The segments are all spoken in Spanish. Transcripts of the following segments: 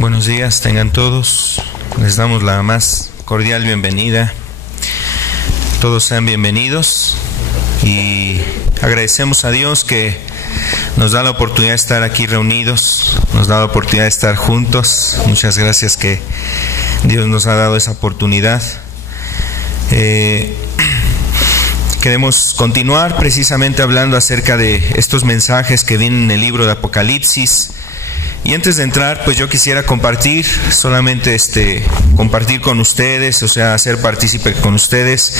Buenos días, tengan todos. Les damos la más cordial bienvenida. Todos sean bienvenidos y agradecemos a Dios que nos da la oportunidad de estar aquí reunidos, nos da la oportunidad de estar juntos. Muchas gracias que Dios nos ha dado esa oportunidad. Queremos continuar precisamente hablando acerca de estos mensajes que vienen en el libro de Apocalipsis. Y antes de entrar, pues yo quisiera compartir, solamente compartir con ustedes, o sea, hacer partícipe con ustedes,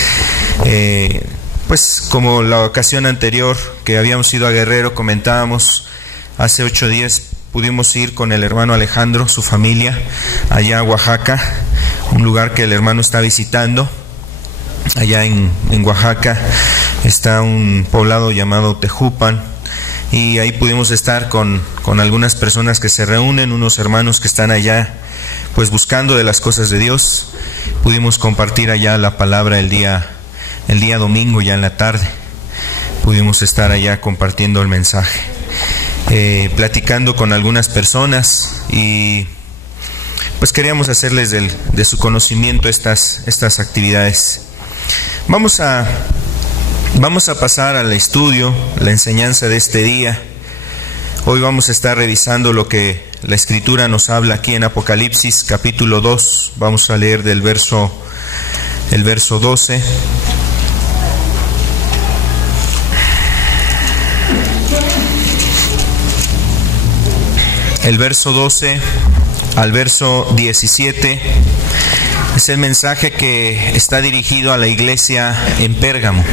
pues como la ocasión anterior que habíamos ido a Guerrero, comentábamos, hace 8 días pudimos ir con el hermano Alejandro, su familia, allá a Oaxaca, un lugar que el hermano está visitando. Allá en Oaxaca está un poblado llamado Tejupan. Y ahí pudimos estar con algunas personas que se reúnen, unos hermanos que están allá pues buscando de las cosas de Dios. Pudimos compartir allá la palabra el día domingo, ya en la tarde. Pudimos estar allá compartiendo el mensaje, platicando con algunas personas y pues queríamos hacerles de su conocimiento estas actividades. Vamos a pasar al estudio, la enseñanza de este día. Hoy vamos a estar revisando lo que la Escritura nos habla aquí en Apocalipsis capítulo 2. Vamos a leer el verso 12. El verso 12 al verso 17 es el mensaje que está dirigido a la iglesia en Pérgamo.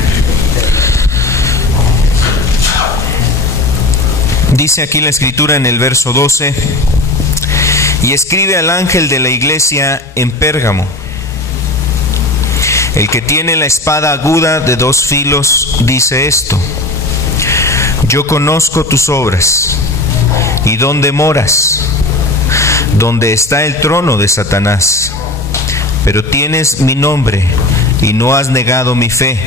Dice aquí la Escritura en el verso 12: y escribe al ángel de la iglesia en Pérgamo, el que tiene la espada aguda de 2 filos, dice esto: yo conozco tus obras y dónde moras, donde está el trono de Satanás, pero tienes mi nombre y no has negado mi fe,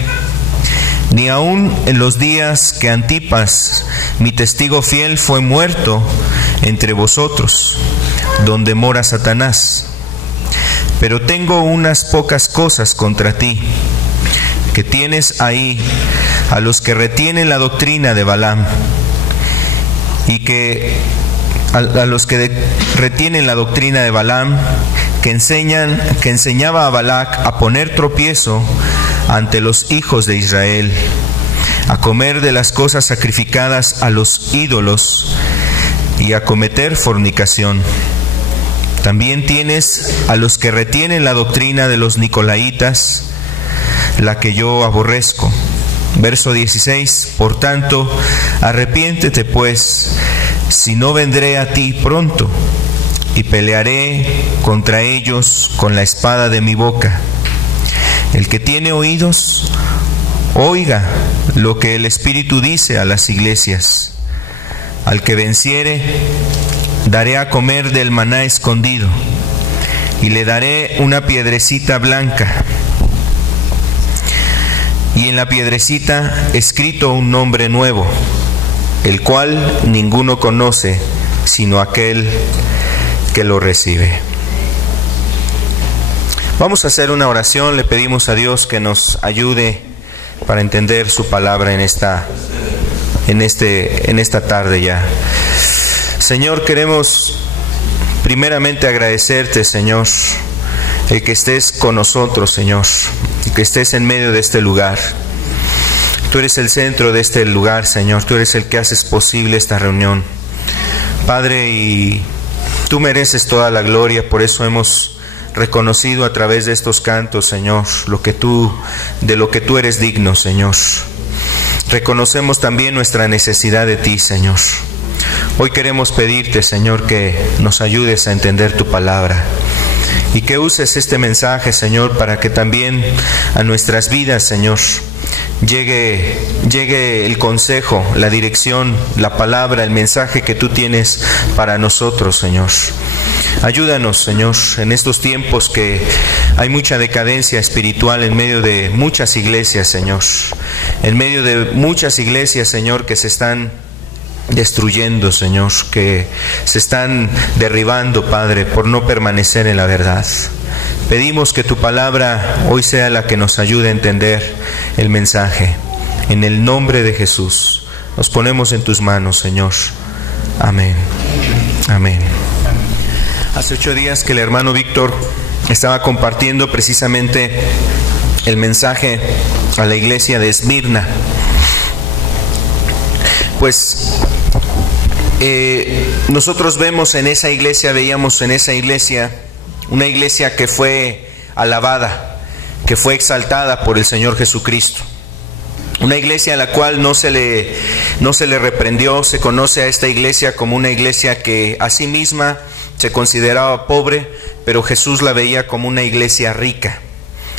ni aun en los días que Antipas, mi testigo fiel, fue muerto entre vosotros, donde mora Satanás. Pero tengo unas pocas cosas contra ti, que tienes ahí a los que retienen la doctrina de Balaam, y que a los que retienen la doctrina de Balaam, que enseñaba a Balac a poner tropiezo ante los hijos de Israel, a comer de las cosas sacrificadas a los ídolos y a cometer fornicación. También tienes a los que retienen la doctrina de los nicolaitas, la que yo aborrezco. Verso 16: por tanto, arrepiéntete pues, si no vendré a ti pronto, y pelearé contra ellos con la espada de mi boca. El que tiene oídos, oiga lo que el Espíritu dice a las iglesias. Al que venciere, daré a comer del maná escondido, y le daré una piedrecita blanca, y en la piedrecita escrito un nombre nuevo, el cual ninguno conoce sino aquel que lo recibe. Vamos a hacer una oración. Le pedimos a Dios que nos ayude para entender su palabra en esta tarde ya. Señor, queremos primeramente agradecerte, Señor, el que estés con nosotros, Señor, y que estés en medio de este lugar. Tú eres el centro de este lugar, Señor. Tú eres el que haces posible esta reunión, Padre, y tú mereces toda la gloria. Por eso hemos reconocido a través de estos cantos, Señor, de lo que tú eres digno, Señor. Reconocemos también nuestra necesidad de ti, Señor. Hoy queremos pedirte, Señor, que nos ayudes a entender tu palabra y que uses este mensaje, Señor, para que también a nuestras vidas, Señor, llegue el consejo, la dirección, la palabra, el mensaje que tú tienes para nosotros, Señor. Ayúdanos, Señor, en estos tiempos que hay mucha decadencia espiritual en medio de muchas iglesias, Señor. En medio de muchas iglesias, Señor, que se están destruyendo, Señor, que se están derribando, Padre, por no permanecer en la verdad. Pedimos que tu palabra hoy sea la que nos ayude a entender el mensaje. En el nombre de Jesús, nos ponemos en tus manos, Señor. Amén. Amén. Hace 8 días que el hermano Víctor estaba compartiendo precisamente el mensaje a la iglesia de Esmirna. Pues nosotros veíamos en esa iglesia una iglesia que fue alabada, que fue exaltada por el Señor Jesucristo. Una iglesia a la cual no se le reprendió. Se conoce a esta iglesia como una iglesia que a sí misma se consideraba pobre, pero Jesús la veía como una iglesia rica.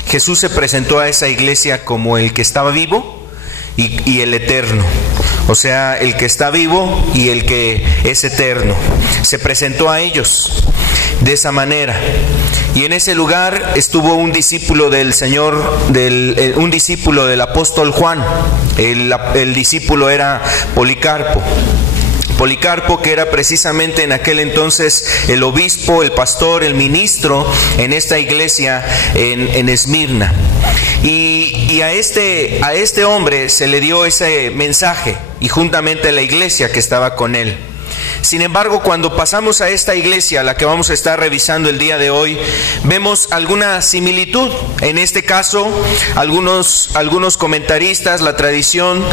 Jesús se presentó a esa iglesia como el que estaba vivo y el eterno. O sea, el que está vivo y el que es eterno. Se presentó a ellos de esa manera. Y en ese lugar estuvo un discípulo del Señor, un discípulo del apóstol Juan. El discípulo era Policarpo. Policarpo, que era precisamente en aquel entonces el obispo, el pastor, el ministro en esta iglesia en Esmirna. Y a este hombre se le dio ese mensaje, y juntamente a la iglesia que estaba con él. Sin embargo, cuando pasamos a esta iglesia, la que vamos a estar revisando el día de hoy, vemos alguna similitud. En este caso, algunos comentaristas, la tradición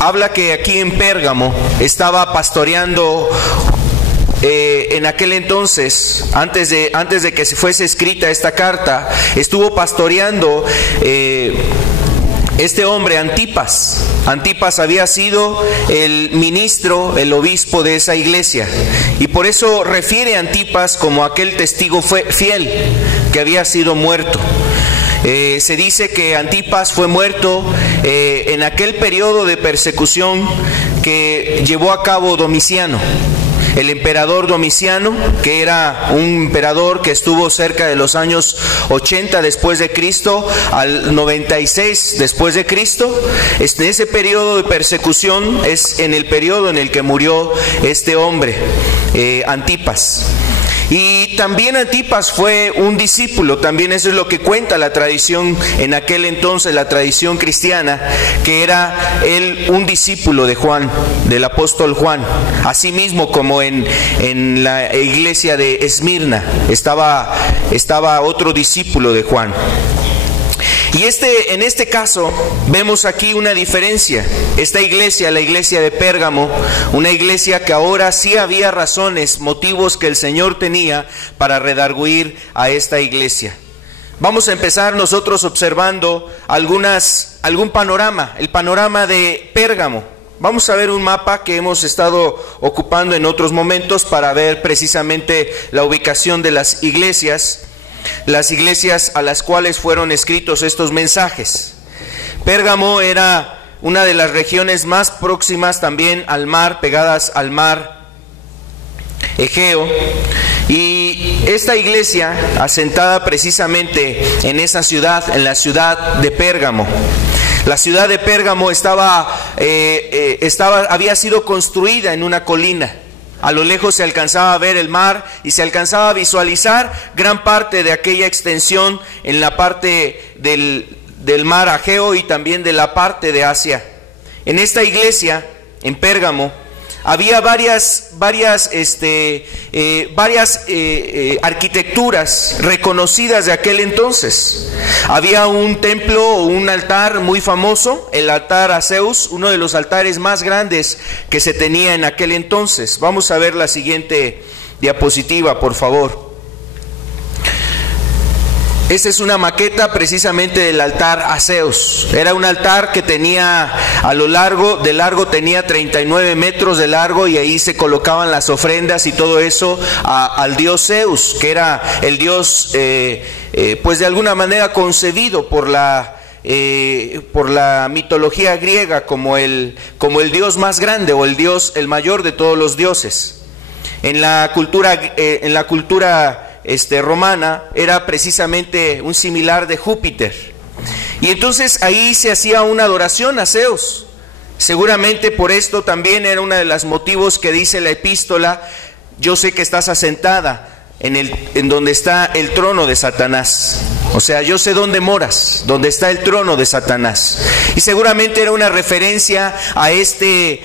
habla que aquí en Pérgamo estaba pastoreando en aquel entonces, antes de que se fuese escrita esta carta, estuvo pastoreando este hombre, Antipas. Antipas había sido el ministro, el obispo de esa iglesia, y por eso refiere a Antipas como aquel testigo fiel que había sido muerto. Se dice que Antipas fue muerto en aquel periodo de persecución que llevó a cabo Domiciano. El emperador Domiciano, que era un emperador que estuvo cerca de los años 80 después de Cristo al 96 después de Cristo. En ese periodo de persecución es en el periodo en el que murió este hombre, Antipas. Y también Antipas fue un discípulo, también eso es lo que cuenta la tradición en aquel entonces, la tradición cristiana, que era él un discípulo de Juan, del apóstol Juan. Asimismo, como en la iglesia de Esmirna estaba otro discípulo de Juan. Y en este caso vemos aquí una diferencia. Esta iglesia, la iglesia de Pérgamo, una iglesia que ahora sí había razones, motivos que el Señor tenía para redarguir a esta iglesia. Vamos a empezar nosotros observando algún panorama, el panorama de Pérgamo. Vamos a ver un mapa que hemos estado ocupando en otros momentos para ver precisamente la ubicación de las iglesias a las cuales fueron escritos estos mensajes. Pérgamo era una de las regiones más próximas también al mar, pegadas al mar Egeo, y esta iglesia asentada precisamente en esa ciudad, en la ciudad de Pérgamo. La ciudad de Pérgamo había sido construida en una colina. A lo lejos se alcanzaba a ver el mar y se alcanzaba a visualizar gran parte de aquella extensión en la parte del mar Egeo y también de la parte de Asia. En esta iglesia, en Pérgamo, había varias arquitecturas reconocidas de aquel entonces. Había un templo o un altar muy famoso, el altar a Zeus, uno de los altares más grandes que se tenía en aquel entonces. Vamos a ver la siguiente diapositiva, por favor. Esta es una maqueta precisamente del altar a Zeus. Era un altar que tenía de largo tenía 39 metros de largo, y ahí se colocaban las ofrendas y todo eso al dios Zeus, que era el dios pues de alguna manera concebido por la mitología griega como el dios más grande, o el mayor de todos los dioses. En la cultura romana era precisamente un similar de Júpiter. Y entonces ahí se hacía una adoración a Zeus. Seguramente por esto también era uno de los motivos que dice la epístola: yo sé que estás asentada en donde está el trono de Satanás. O sea, yo sé dónde moras, donde está el trono de Satanás. Y seguramente era una referencia a este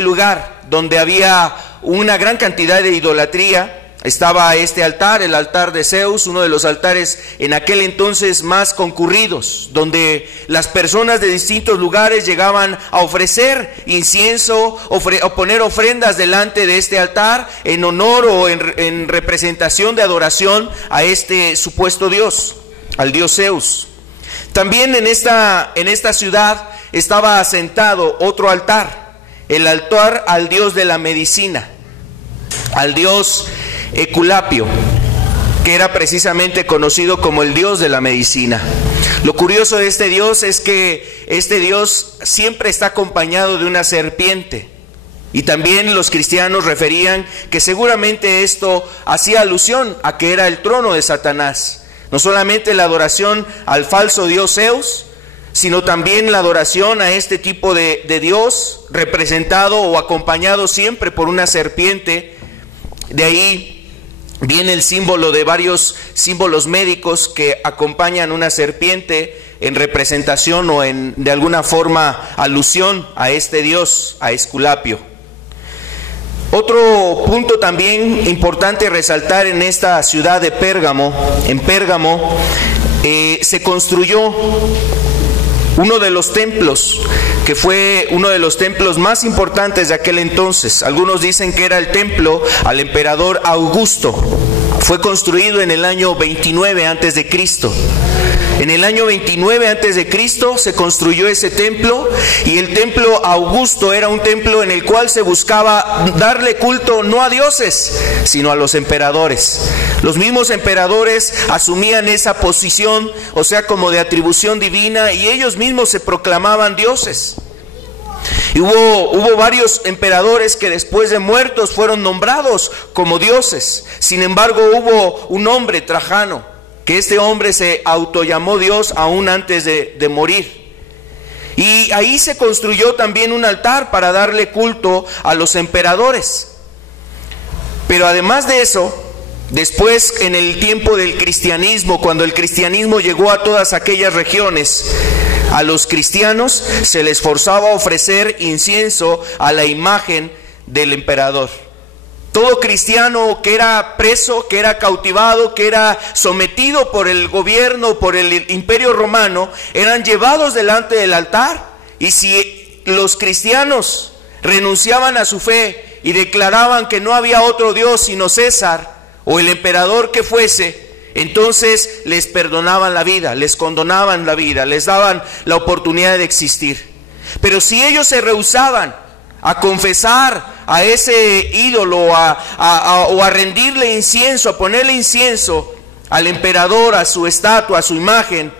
lugar donde había una gran cantidad de idolatría. Estaba este altar, el altar de Zeus, uno de los altares en aquel entonces más concurridos, donde las personas de distintos lugares llegaban a ofrecer incienso, o poner ofrendas delante de este altar en honor o en representación de adoración a este supuesto dios, al dios Zeus. También en esta ciudad estaba asentado otro altar, el altar al dios de la medicina, al dios Esculapio, que era precisamente conocido como el dios de la medicina. Lo curioso de este dios es que este dios siempre está acompañado de una serpiente. Y también los cristianos referían que seguramente esto hacía alusión a que era el trono de Satanás. No solamente la adoración al falso dios Zeus, sino también la adoración a este tipo de dios, representado o acompañado siempre por una serpiente. De ahí viene el símbolo de varios símbolos médicos que acompañan una serpiente en representación o de alguna forma alusión a este dios, a Esculapio. Otro punto también importante resaltar en esta ciudad de Pérgamo, en Pérgamo se construyó uno de los templos, que fue uno de los templos más importantes de aquel entonces. Algunos dicen que era el templo al emperador Augusto. Fue construido en el año 29 antes de Cristo. En el año 29 antes de Cristo se construyó ese templo, y el templo Augusto era un templo en el cual se buscaba darle culto no a dioses, sino a los emperadores. Los mismos emperadores asumían esa posición, o sea, como de atribución divina, y ellos mismos se proclamaban dioses. Y hubo varios emperadores que después de muertos fueron nombrados como dioses. Sin embargo, hubo un hombre, Trajano, que este hombre se autollamó Dios aún antes de morir. Y ahí se construyó también un altar para darle culto a los emperadores. Pero además de eso, después, en el tiempo del cristianismo, cuando el cristianismo llegó a todas aquellas regiones, a los cristianos se les forzaba a ofrecer incienso a la imagen del emperador. Todo cristiano que era preso, que era cautivado, que era sometido por el gobierno, por el imperio romano, eran llevados delante del altar. Y si los cristianos renunciaban a su fe y declaraban que no había otro Dios sino César o el emperador que fuese, entonces les perdonaban la vida, les condonaban la vida, les daban la oportunidad de existir. Pero si ellos se rehusaban a confesar a ese ídolo o a rendirle incienso, a ponerle incienso al emperador, a su estatua, a su imagen,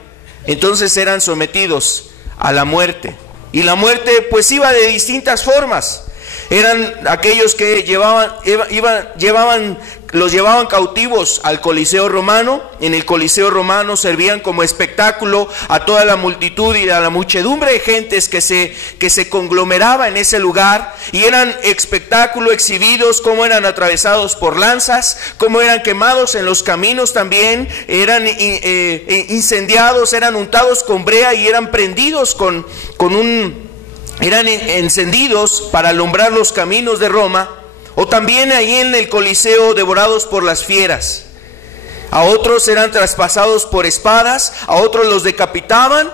entonces eran sometidos a la muerte. Y la muerte pues iba de distintas formas. Eran aquellos que los llevaban cautivos al Coliseo Romano. En el Coliseo Romano servían como espectáculo a toda la multitud y a la muchedumbre de gentes que se conglomeraba en ese lugar, y eran espectáculo exhibidos, cómo eran atravesados por lanzas, cómo eran quemados en los caminos también, eran incendiados, eran untados con brea y eran prendidos eran encendidos para alumbrar los caminos de Roma. O también ahí en el Coliseo devorados por las fieras. A otros eran traspasados por espadas, a otros los decapitaban,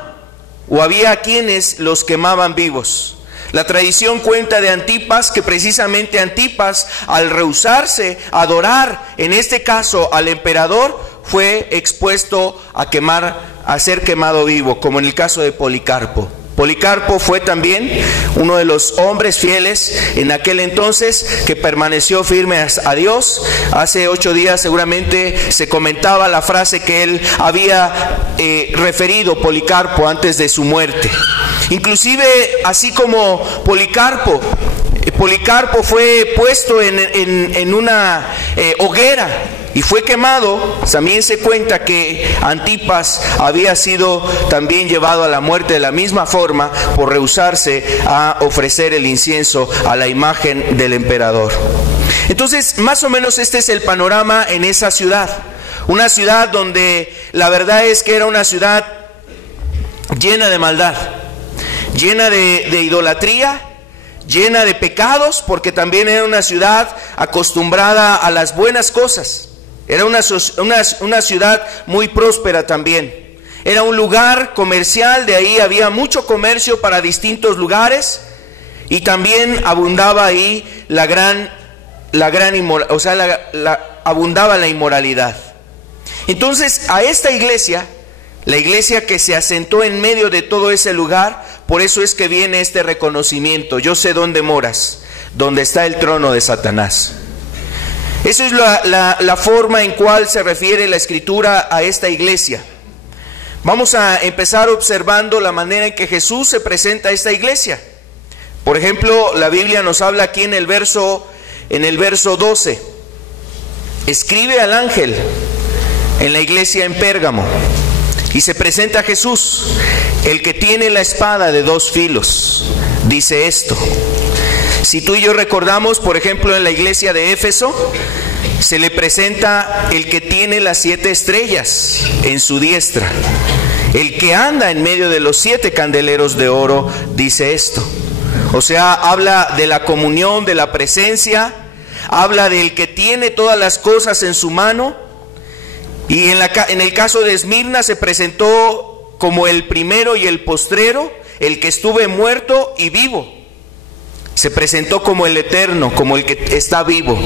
o había quienes los quemaban vivos. La tradición cuenta de Antipas, que precisamente Antipas, al rehusarse a adorar, en este caso al emperador, fue expuesto a ser quemado vivo, como en el caso de Policarpo. Policarpo fue también uno de los hombres fieles en aquel entonces que permaneció firme a Dios. Hace 8 días seguramente se comentaba la frase que él había referido, Policarpo, antes de su muerte. Inclusive, así como Policarpo fue puesto en una hoguera y fue quemado. También se cuenta que Antipas había sido también llevado a la muerte de la misma forma por rehusarse a ofrecer el incienso a la imagen del emperador. Entonces, más o menos este es el panorama en esa ciudad. Una ciudad donde la verdad es que era una ciudad llena de maldad, llena de idolatría, llena de pecados, porque también era una ciudad acostumbrada a las buenas cosas. Era una ciudad muy próspera también. Era un lugar comercial, de ahí había mucho comercio para distintos lugares, y también abundaba ahí abundaba la inmoralidad. Entonces, a esta iglesia, la iglesia que se asentó en medio de todo ese lugar, por eso es que viene este reconocimiento: yo sé dónde moras, donde está el trono de Satanás. Esa es la forma en cual se refiere la Escritura a esta iglesia. Vamos a empezar observando la manera en que Jesús se presenta a esta iglesia. Por ejemplo, la Biblia nos habla aquí en el verso 12. Escribe al ángel en la iglesia en Pérgamo, y se presenta a Jesús, el que tiene la espada de dos filos. Dice esto. Si tú y yo recordamos, por ejemplo, en la iglesia de Éfeso, se le presenta el que tiene las 7 estrellas en su diestra, el que anda en medio de los 7 candeleros de oro. Dice esto. O sea, habla de la comunión, de la presencia, habla del que tiene todas las cosas en su mano. Y en el caso de Esmirna se presentó como el primero y el postrero, el que estuvo muerto y vivo. Se presentó como el eterno, como el que está vivo.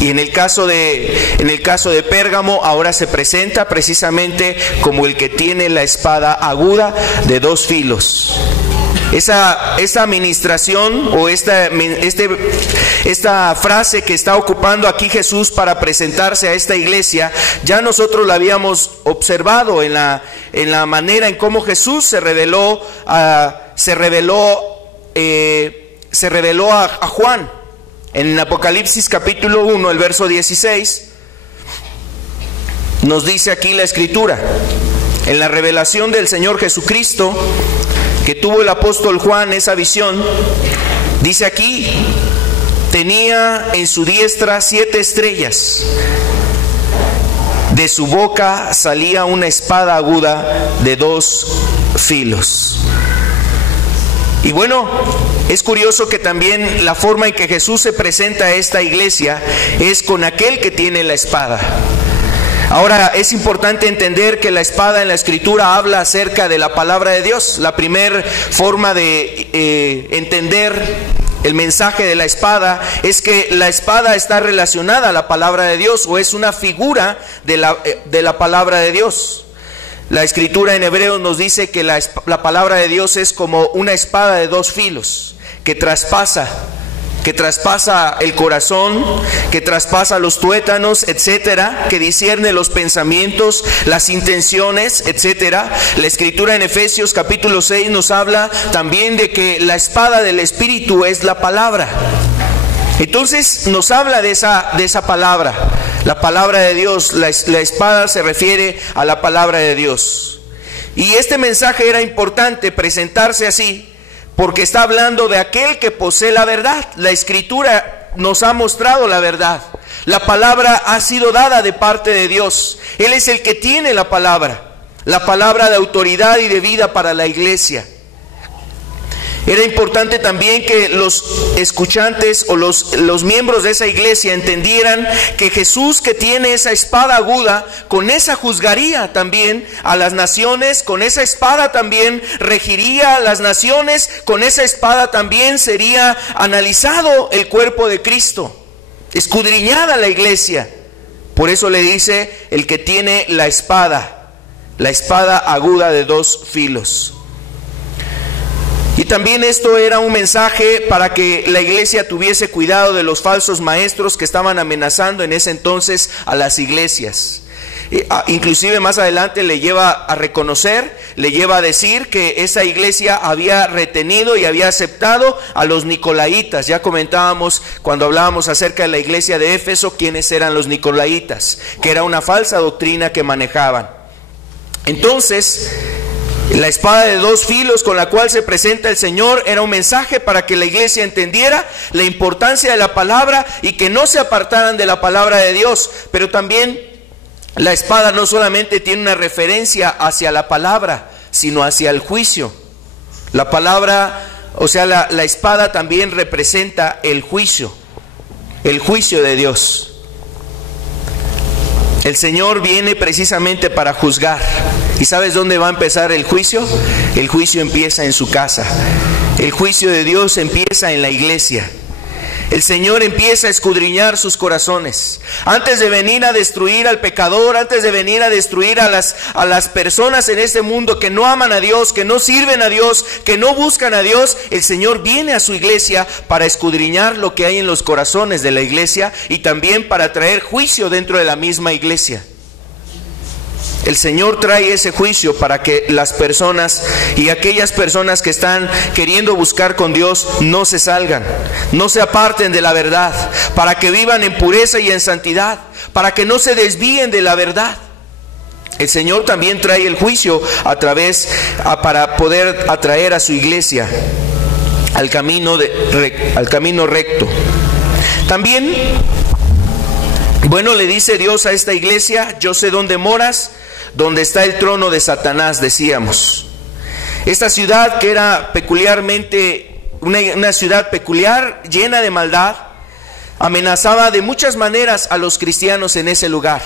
Y en el caso de Pérgamo, ahora se presenta precisamente como el que tiene la espada aguda de dos filos. Esa administración o esta frase que está ocupando aquí Jesús para presentarse a esta iglesia, ya nosotros la habíamos observado en la manera en cómo Jesús se reveló a Juan. En Apocalipsis capítulo 1, el verso 16, nos dice aquí la Escritura: en la revelación del Señor Jesucristo, que tuvo el apóstol Juan esa visión, dice aquí: tenía en su diestra 7 estrellas, de su boca salía una espada aguda de 2 filos. Y bueno, es curioso que también la forma en que Jesús se presenta a esta iglesia es con aquel que tiene la espada. Ahora, es importante entender que la espada en la Escritura habla acerca de la palabra de Dios. La primera forma de entender el mensaje de la espada es que la espada está relacionada a la palabra de Dios, o es una figura de la palabra de Dios. La Escritura en Hebreos nos dice que la palabra de Dios es como una espada de 2 filos, que traspasa el corazón, que traspasa los tuétanos, etcétera, que discierne los pensamientos, las intenciones, etcétera. La Escritura en Efesios capítulo 6 nos habla también de que la espada del Espíritu es la palabra. Entonces nos habla de esa palabra, la palabra de Dios. La espada se refiere a la palabra de Dios. Y este mensaje era importante presentarse así, porque está hablando de aquel que posee la verdad. La Escritura nos ha mostrado la verdad. La palabra ha sido dada de parte de Dios. Él es el que tiene la palabra de autoridad y de vida para la iglesia. Era importante también que los escuchantes o los miembros de esa iglesia entendieran que Jesús, que tiene esa espada aguda, con esa juzgaría también a las naciones, con esa espada también regiría a las naciones, con esa espada también sería analizado el cuerpo de Cristo, escudriñada la iglesia. Por eso le dice el que tiene la espada aguda de 2 filos. Y también esto era un mensaje para que la iglesia tuviese cuidado de los falsos maestros que estaban amenazando en ese entonces a las iglesias. inclusive más adelante le lleva a reconocer, le lleva a decir que esa iglesia había retenido y había aceptado a los nicolaitas. Ya comentábamos cuando hablábamos acerca de la iglesia de Éfeso quiénes eran los nicolaitas, que era una falsa doctrina que manejaban. Entonces, la espada de dos filos con la cual se presenta el Señor era un mensaje para que la iglesia entendiera la importancia de la palabra y que no se apartaran de la palabra de Dios. Pero también la espada no solamente tiene una referencia hacia la palabra, sino hacia el juicio. La palabra, o sea, la espada también representa el juicio de Dios. El Señor viene precisamente para juzgar. ¿Y sabes dónde va a empezar el juicio? El juicio empieza en su casa. El juicio de Dios empieza en la iglesia. El Señor empieza a escudriñar sus corazones. Antes de venir a destruir al pecador, antes de venir a destruir a las personas en este mundo que no aman a Dios, que no sirven a Dios, que no buscan a Dios, el Señor viene a su iglesia para escudriñar lo que hay en los corazones de la iglesia y también para traer juicio dentro de la misma iglesia. El Señor trae ese juicio para que las personas y aquellas personas que están queriendo buscar con Dios no se salgan, no se aparten de la verdad, para que vivan en pureza y en santidad, para que no se desvíen de la verdad. El Señor también trae el juicio para poder atraer a su iglesia al camino recto. También, le dice Dios a esta iglesia: yo sé dónde moras, donde está el trono de Satanás, decíamos. Esta ciudad, que era peculiarmente una ciudad peculiar, llena de maldad, amenazaba de muchas maneras a los cristianos en ese lugar.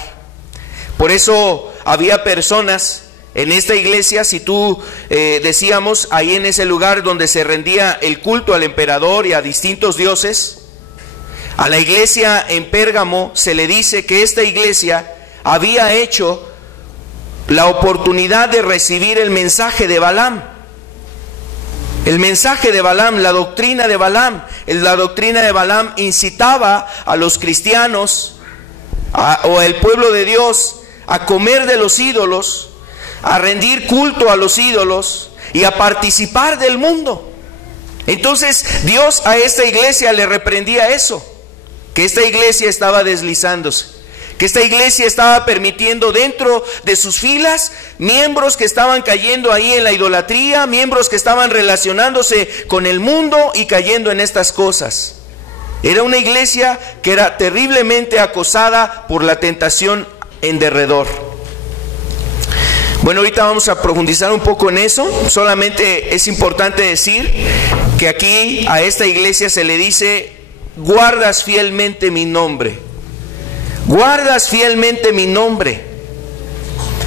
Por eso había personas en esta iglesia, si tú decíamos, ahí en ese lugar donde se rendía el culto al emperador y a distintos dioses. A la iglesia en Pérgamo se le dice que esta iglesia había hecho la oportunidad de recibir el mensaje de Balaam. El mensaje de Balaam, la doctrina de Balaam. La doctrina de Balaam incitaba a los cristianos o al pueblo de Dios a comer de los ídolos, a rendir culto a los ídolos y a participar del mundo. Entonces Dios a esta iglesia le reprendía eso, que esta iglesia estaba deslizándose, que esta iglesia estaba permitiendo dentro de sus filas miembros que estaban cayendo ahí en la idolatría, miembros que estaban relacionándose con el mundo y cayendo en estas cosas. Era una iglesia que era terriblemente acosada por la tentación en derredor. Bueno, ahorita vamos a profundizar un poco en eso. Solamente es importante decir que aquí a esta iglesia se le dice: guardas fielmente mi nombre. Guardas fielmente mi nombre.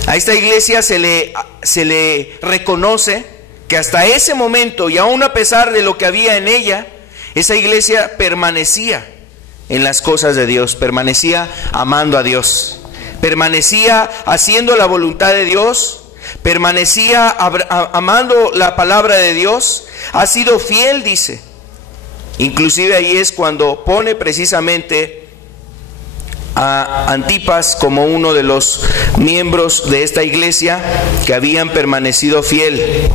A esta iglesia se le reconoce que hasta ese momento, y aún a pesar de lo que había en ella, esa iglesia permanecía en las cosas de Dios, permanecía amando a Dios, permanecía haciendo la voluntad de Dios, permanecía amando la palabra de Dios, ha sido fiel, dice. Inclusive ahí es cuando pone precisamente a Antipas como uno de los miembros de esta iglesia que habían permanecido fiel.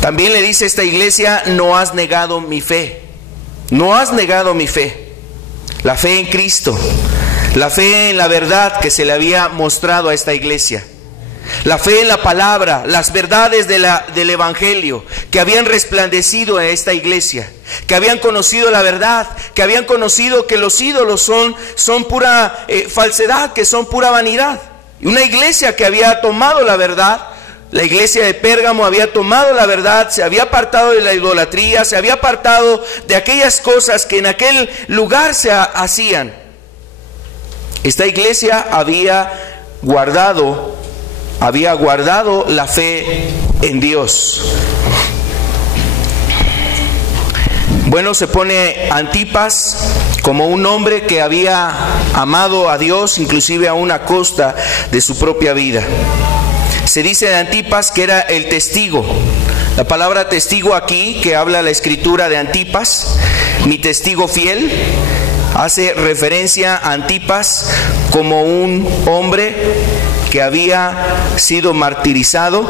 También le dice a esta iglesia: no has negado mi fe. No has negado mi fe. La fe en Cristo, la fe en la verdad que se le había mostrado a esta iglesia, la fe en la palabra, las verdades del evangelio que habían resplandecido en esta iglesia, que habían conocido la verdad, que habían conocido que los ídolos son pura falsedad, que son pura vanidad. Y una iglesia que había tomado la verdad, la iglesia de Pérgamo había tomado la verdad, se había apartado de la idolatría, se había apartado de aquellas cosas que en aquel lugar se hacían. Esta iglesia había guardado la fe en Dios. Bueno, se pone Antipas como un hombre que había amado a Dios, inclusive aún a costa de su propia vida. Se dice de Antipas que era el testigo. La palabra testigo aquí, que habla la escritura de Antipas, mi testigo fiel, hace referencia a Antipas como un hombre que había sido martirizado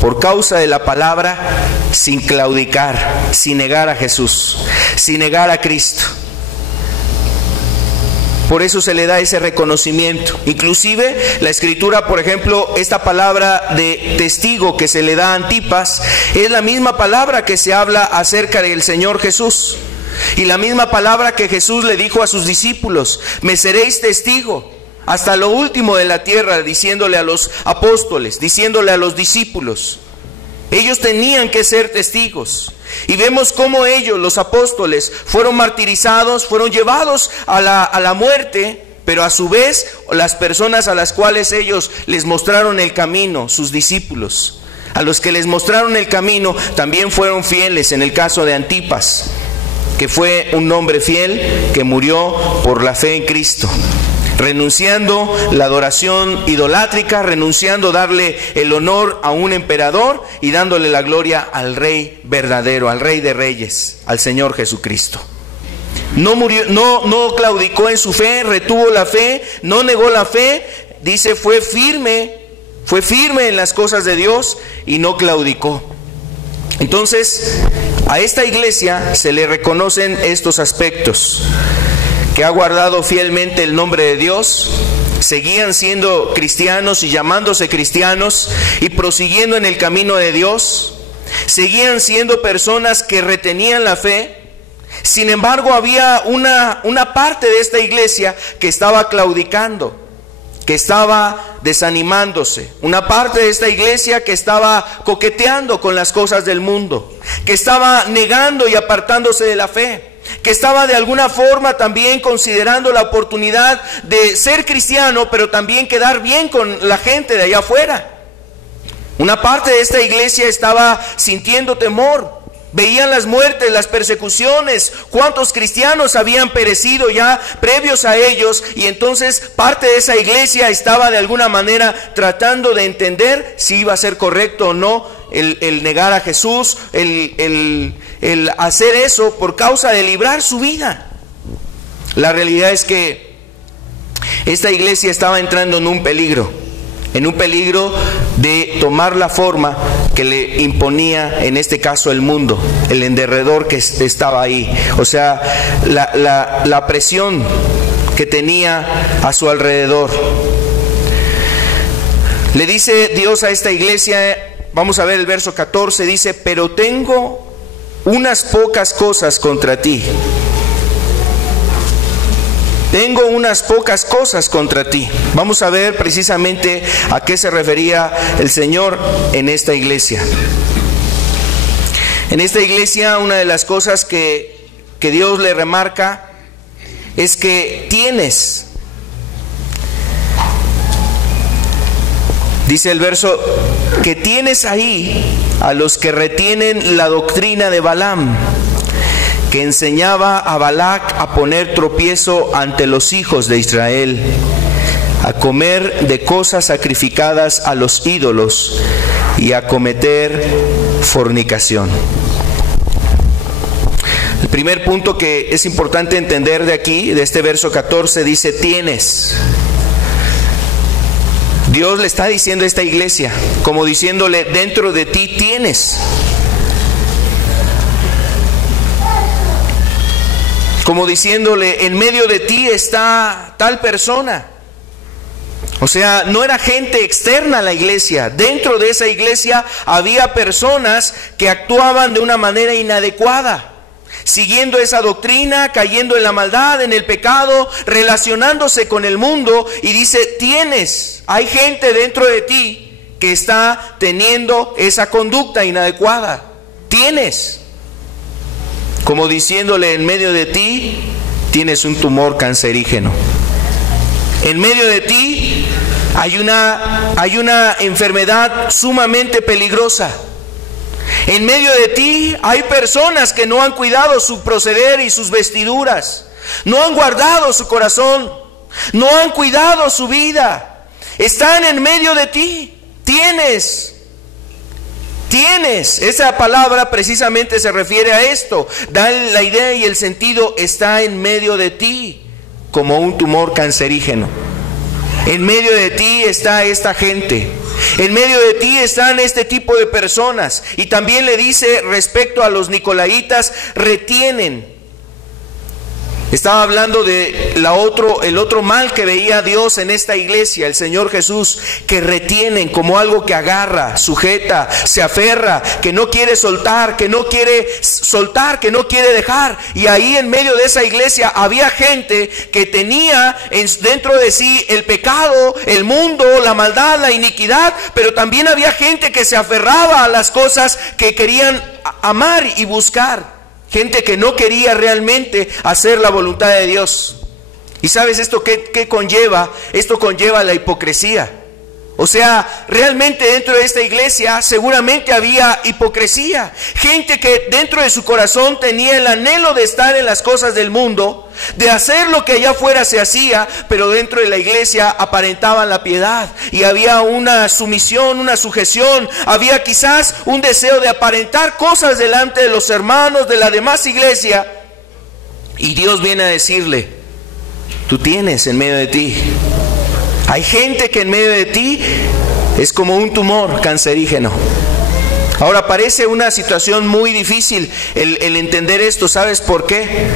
por causa de la palabra, sin claudicar, sin negar a Jesús, sin negar a Cristo. Por eso se le da ese reconocimiento. Inclusive la Escritura, por ejemplo, esta palabra de testigo que se le da a Antipas, es la misma palabra que se habla acerca del Señor Jesús. Y la misma palabra que Jesús le dijo a sus discípulos: me seréis testigo hasta lo último de la tierra, diciéndole a los apóstoles, diciéndole a los discípulos. Ellos tenían que ser testigos. Y vemos cómo ellos, los apóstoles, fueron martirizados, fueron llevados a la muerte, pero a su vez las personas a las cuales ellos les mostraron el camino, sus discípulos, a los que les mostraron el camino, también fueron fieles. En el caso de Antipas, que fue un hombre fiel que murió por la fe en Cristo, renunciando la adoración idolátrica, renunciando darle el honor a un emperador y dándole la gloria al Rey verdadero, al Rey de Reyes, al Señor Jesucristo. No murió, no claudicó en su fe, retuvo la fe, no negó la fe, dice fue firme en las cosas de Dios y no claudicó. Entonces, a esta iglesia se le reconocen estos aspectos: que ha guardado fielmente el nombre de Dios, seguían siendo cristianos y llamándose cristianos y prosiguiendo en el camino de Dios, seguían siendo personas que retenían la fe. Sin embargo, había una parte de esta iglesia que estaba claudicando, que estaba desanimándose, una parte de esta iglesia que estaba coqueteando con las cosas del mundo, que estaba negando y apartándose de la fe, que estaba de alguna forma también considerando la oportunidad de ser cristiano, pero también quedar bien con la gente de allá afuera. Una parte de esta iglesia estaba sintiendo temor, veían las muertes, las persecuciones, cuántos cristianos habían perecido ya previos a ellos, y entonces parte de esa iglesia estaba de alguna manera tratando de entender si iba a ser correcto o no el negar a Jesús, el hacer eso por causa de librar su vida. La realidad es que esta iglesia estaba entrando en un peligro de tomar la forma que le imponía, en este caso, el mundo, el en derredor que estaba ahí. O sea, la presión que tenía a su alrededor. Le dice Dios a esta iglesia, vamos a ver el verso 14, dice: pero tengo unas pocas cosas contra ti. Tengo unas pocas cosas contra ti. Vamos a ver precisamente a qué se refería el Señor en esta iglesia. En esta iglesia, una de las cosas que Dios le remarca es que tienes. Dice el verso, que tienes ahí a los que retienen la doctrina de Balaam, que enseñaba a Balac a poner tropiezo ante los hijos de Israel, a comer de cosas sacrificadas a los ídolos y a cometer fornicación. El primer punto que es importante entender de aquí, de este verso 14, dice: tienes. Dios le está diciendo a esta iglesia, como diciéndole: dentro de ti tienes. Como diciéndole: en medio de ti está tal persona. O sea, no era gente externa a la iglesia. Dentro de esa iglesia había personas que actuaban de una manera inadecuada, siguiendo esa doctrina, cayendo en la maldad, en el pecado, relacionándose con el mundo. Y dice: tienes, hay gente dentro de ti que está teniendo esa conducta inadecuada. Tienes. Como diciéndole: en medio de ti tienes un tumor cancerígeno. En medio de ti hay una enfermedad sumamente peligrosa. En medio de ti hay personas que no han cuidado su proceder y sus vestiduras, no han guardado su corazón, no han cuidado su vida. Están en medio de ti. Tienes. Esa palabra precisamente se refiere a esto. Da la idea y el sentido: está en medio de ti, como un tumor cancerígeno. En medio de ti está esta gente. En medio de ti están este tipo de personas. Y también le dice respecto a los nicolaítas, retienen. Estaba hablando de el otro mal que veía Dios en esta iglesia, el Señor Jesús, que retienen como algo que agarra, sujeta, se aferra, que no quiere soltar, que no quiere dejar. Y ahí en medio de esa iglesia había gente que tenía dentro de sí el pecado, el mundo, la maldad, la iniquidad, pero también había gente que se aferraba a las cosas que querían amar y buscar. Gente que no quería realmente hacer la voluntad de Dios. ¿Y sabes esto qué conlleva? Esto conlleva la hipocresía. O sea, realmente dentro de esta iglesia seguramente había hipocresía. Gente que dentro de su corazón tenía el anhelo de estar en las cosas del mundo, de hacer lo que allá afuera se hacía, pero dentro de la iglesia aparentaban la piedad. Y había una sumisión, una sujeción. Había quizás un deseo de aparentar cosas delante de los hermanos de la demás iglesia. Y Dios viene a decirle, tú tienes en medio de ti. Hay gente que en medio de ti es como un tumor cancerígeno. Ahora parece una situación muy difícil el entender esto. ¿Sabes por qué?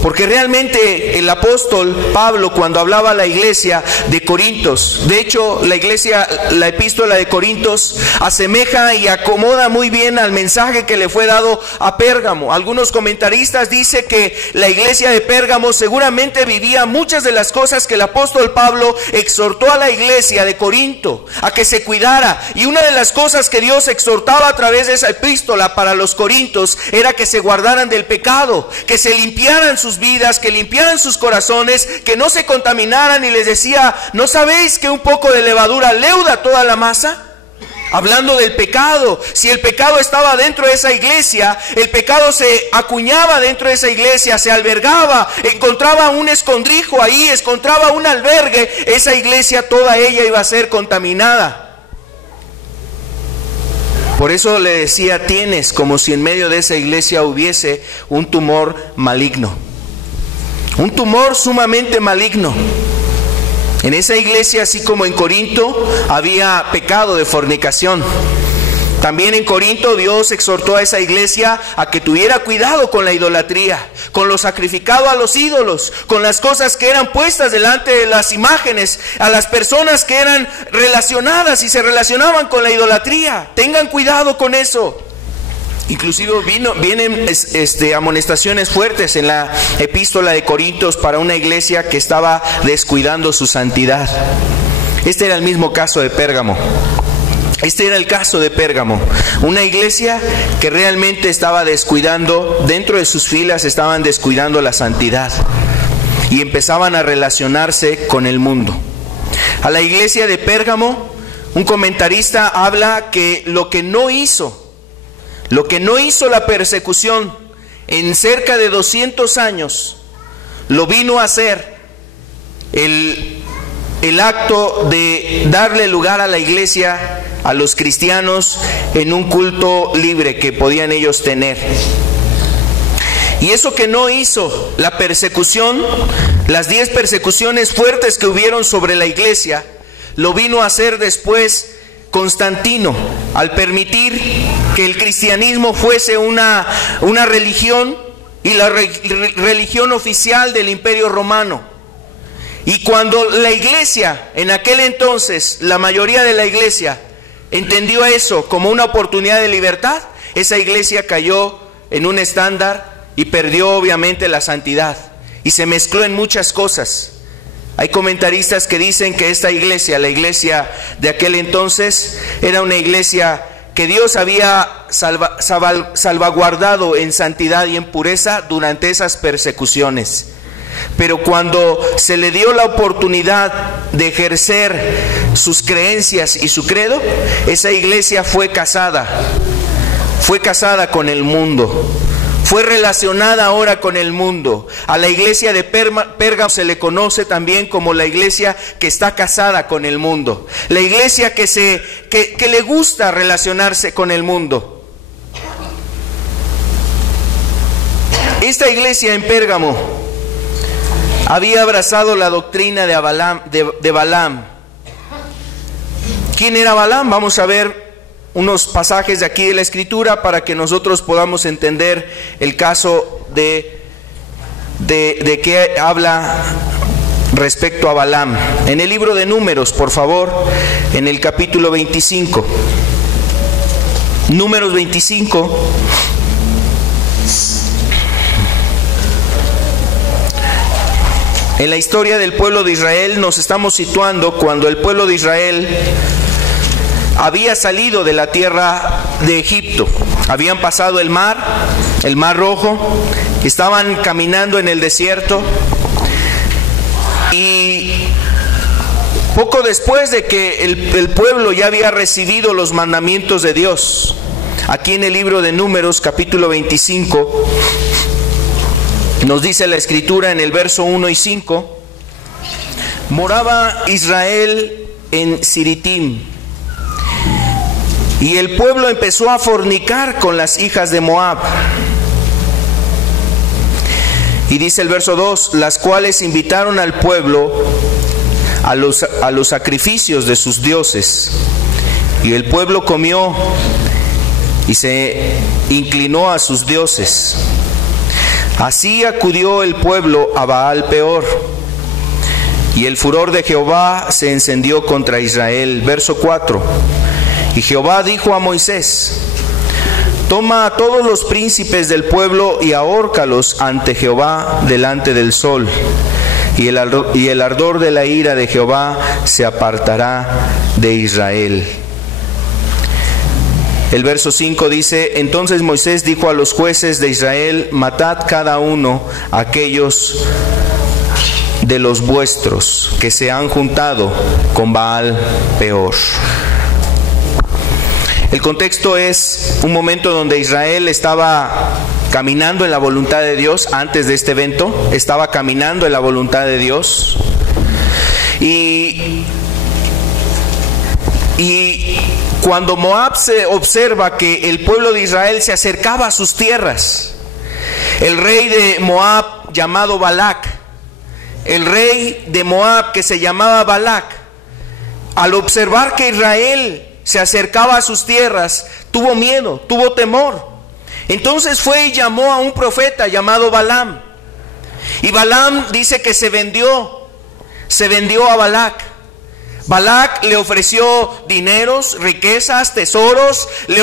Porque realmente el apóstol Pablo, cuando hablaba a la iglesia de Corintios, de hecho la epístola de Corintios asemeja y acomoda muy bien al mensaje que le fue dado a Pérgamo. Algunos comentaristas dicen que la iglesia de Pérgamo seguramente vivía muchas de las cosas que el apóstol Pablo exhortó a la iglesia de Corinto a que se cuidara. Y una de las cosas que Dios exhortaba a través de esa epístola para los corintios era que se guardaran del pecado, que se limpiaran sus vidas, que limpiaran sus corazones, que no se contaminaran. Y les decía, ¿no sabéis que un poco de levadura leuda toda la masa? Hablando del pecado, si el pecado estaba dentro de esa iglesia, el pecado se acuñaba dentro de esa iglesia, se albergaba, encontraba un escondrijo ahí, encontraba un albergue, esa iglesia toda ella iba a ser contaminada. Por eso le decía, tienes como si en medio de esa iglesia hubiese un tumor maligno. Un tumor sumamente maligno. En esa iglesia, así como en Corinto, había pecado de fornicación. También en Corinto Dios exhortó a esa iglesia a que tuviera cuidado con la idolatría, con lo sacrificado a los ídolos, con las cosas que eran puestas delante de las imágenes, a las personas que eran relacionadas y se relacionaban con la idolatría. Tengan cuidado con eso. Inclusive vienen amonestaciones fuertes en la epístola de Corintios para una iglesia que estaba descuidando su santidad. Este era el mismo caso de Pérgamo. Este era el caso de Pérgamo, una iglesia que realmente estaba descuidando, dentro de sus filas estaban descuidando la santidad y empezaban a relacionarse con el mundo. A la iglesia de Pérgamo, un comentarista habla que lo que no hizo la persecución en cerca de 200 años, lo vino a hacer el acto de darle lugar a la iglesia, a los cristianos, en un culto libre que podían ellos tener. Y eso que no hizo la persecución, las 10 persecuciones fuertes que hubieron sobre la iglesia, lo vino a hacer después Constantino, al permitir que el cristianismo fuese una religión y la religión oficial del Imperio Romano. Y cuando la iglesia, en aquel entonces, la mayoría de la iglesia entendió eso como una oportunidad de libertad, esa iglesia cayó en un estándar y perdió obviamente la santidad y se mezcló en muchas cosas. Hay comentaristas que dicen que esta iglesia, la iglesia de aquel entonces, era una iglesia que Dios había salvaguardado en santidad y en pureza durante esas persecuciones. Pero cuando se le dio la oportunidad de ejercer sus creencias y su credo, esa iglesia fue casada con el mundo, fue relacionada ahora con el mundo. A la iglesia de Pérgamo se le conoce también como la iglesia que está casada con el mundo, la iglesia que le gusta relacionarse con el mundo. Esta iglesia en Pérgamo había abrazado la doctrina de Balaam, ¿Quién era Balaam? Vamos a ver unos pasajes de aquí de la Escritura para que nosotros podamos entender el caso de qué habla respecto a Balaam. En el libro de Números, por favor, en el capítulo 25. Números 25. En la historia del pueblo de Israel nos estamos situando cuando el pueblo de Israel había salido de la tierra de Egipto. Habían pasado el mar Rojo, estaban caminando en el desierto, y poco después de que el pueblo ya había recibido los mandamientos de Dios, aquí en el libro de Números capítulo 25, nos dice la Escritura en el verso 1 y 5, moraba Israel en Siritim, y el pueblo empezó a fornicar con las hijas de Moab. Y dice el verso 2, las cuales invitaron al pueblo a los sacrificios de sus dioses. Y el pueblo comió y se inclinó a sus dioses. Así acudió el pueblo a Baal Peor, y el furor de Jehová se encendió contra Israel. Verso 4. Y Jehová dijo a Moisés, toma a todos los príncipes del pueblo y ahórcalos ante Jehová delante del sol, y el ardor de la ira de Jehová se apartará de Israel. El verso 5 dice, entonces Moisés dijo a los jueces de Israel, matad cada uno a aquellos de los vuestros que se han juntado con Baal Peor. El contexto es un momento donde Israel estaba caminando en la voluntad de Dios. Antes de este evento estaba caminando en la voluntad de Dios, y cuando Moab se observa que el pueblo de Israel se acercaba a sus tierras, el rey de Moab llamado Balac, el rey de Moab que se llamaba Balac, al observar que Israel se acercaba a sus tierras, tuvo miedo, tuvo temor. Entonces fue y llamó a un profeta llamado Balaam. Y Balaam dice que se vendió a Balac. Balac le ofreció dineros, riquezas, tesoros, le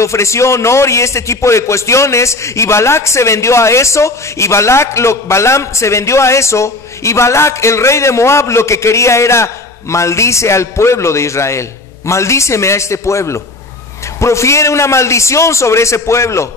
ofreció honor y este tipo de cuestiones, y Balac se vendió a eso, y Balaam se vendió a eso, y Balac, el rey de Moab, lo que quería era maldice al pueblo de Israel. Maldíceme a este pueblo. Profiere una maldición sobre ese pueblo.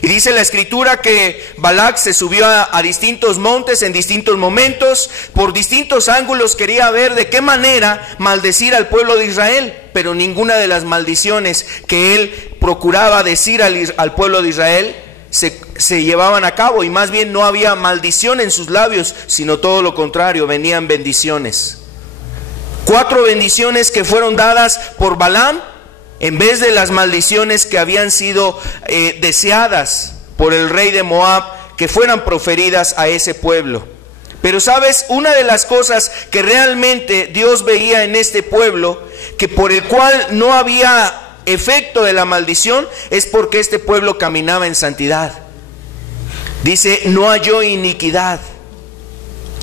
Y dice la Escritura que Balac se subió a distintos montes en distintos momentos, por distintos ángulos quería ver de qué manera maldecir al pueblo de Israel, pero ninguna de las maldiciones que él procuraba decir al pueblo de Israel se llevaban a cabo, y más bien no había maldición en sus labios, sino todo lo contrario, venían bendiciones. 4 bendiciones que fueron dadas por Balaam en vez de las maldiciones que habían sido deseadas por el rey de Moab, que fueran proferidas a ese pueblo. Pero sabes, una de las cosas que realmente Dios veía en este pueblo, que por el cual no había efecto de la maldición, es porque este pueblo caminaba en santidad. Dice, no halló iniquidad.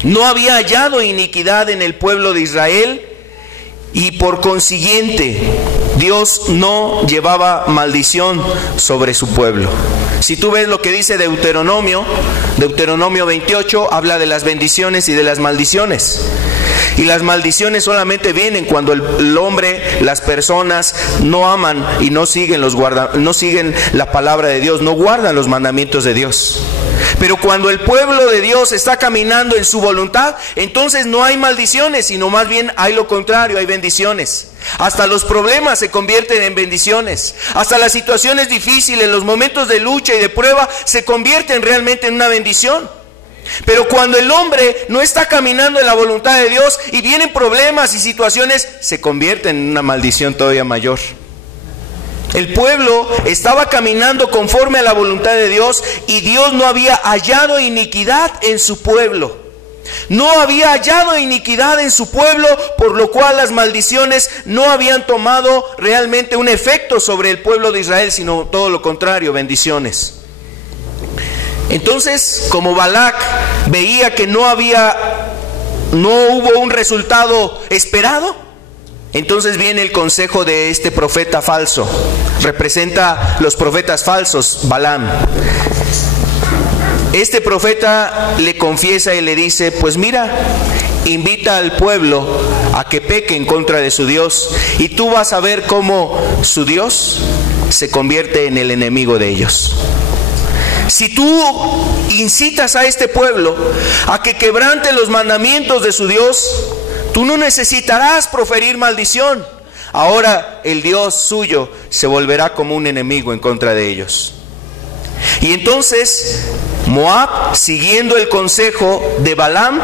No había hallado iniquidad en el pueblo de Israel, y por consiguiente Dios no llevaba maldición sobre su pueblo. Si tú ves lo que dice Deuteronomio 28, habla de las bendiciones y de las maldiciones. Y las maldiciones solamente vienen cuando el hombre, las personas no aman y no siguen la palabra de Dios, no guardan los mandamientos de Dios. Pero cuando el pueblo de Dios está caminando en su voluntad, entonces no hay maldiciones, sino más bien hay lo contrario, hay bendiciones. Hasta los problemas se convierten en bendiciones. Hasta las situaciones difíciles, los momentos de lucha y de prueba se convierten realmente en una bendición. Pero cuando el hombre no está caminando en la voluntad de Dios y vienen problemas y situaciones, se convierten en una maldición todavía mayor. El pueblo estaba caminando conforme a la voluntad de Dios, y Dios no había hallado iniquidad en su pueblo. No había hallado iniquidad en su pueblo, por lo cual las maldiciones no habían tomado realmente un efecto sobre el pueblo de Israel, sino todo lo contrario, bendiciones. Entonces, como Balac veía que no hubo un resultado esperado, entonces viene el consejo de este profeta falso. Representa los profetas falsos, Balaam. Este profeta le confiesa y le dice: pues mira, invita al pueblo a que peque en contra de su Dios, y tú vas a ver cómo su Dios se convierte en el enemigo de ellos. Si tú incitas a este pueblo a que quebrante los mandamientos de su Dios, tú no necesitarás proferir maldición. Ahora el Dios suyo se volverá como un enemigo en contra de ellos. Y entonces Moab, siguiendo el consejo de Balaam,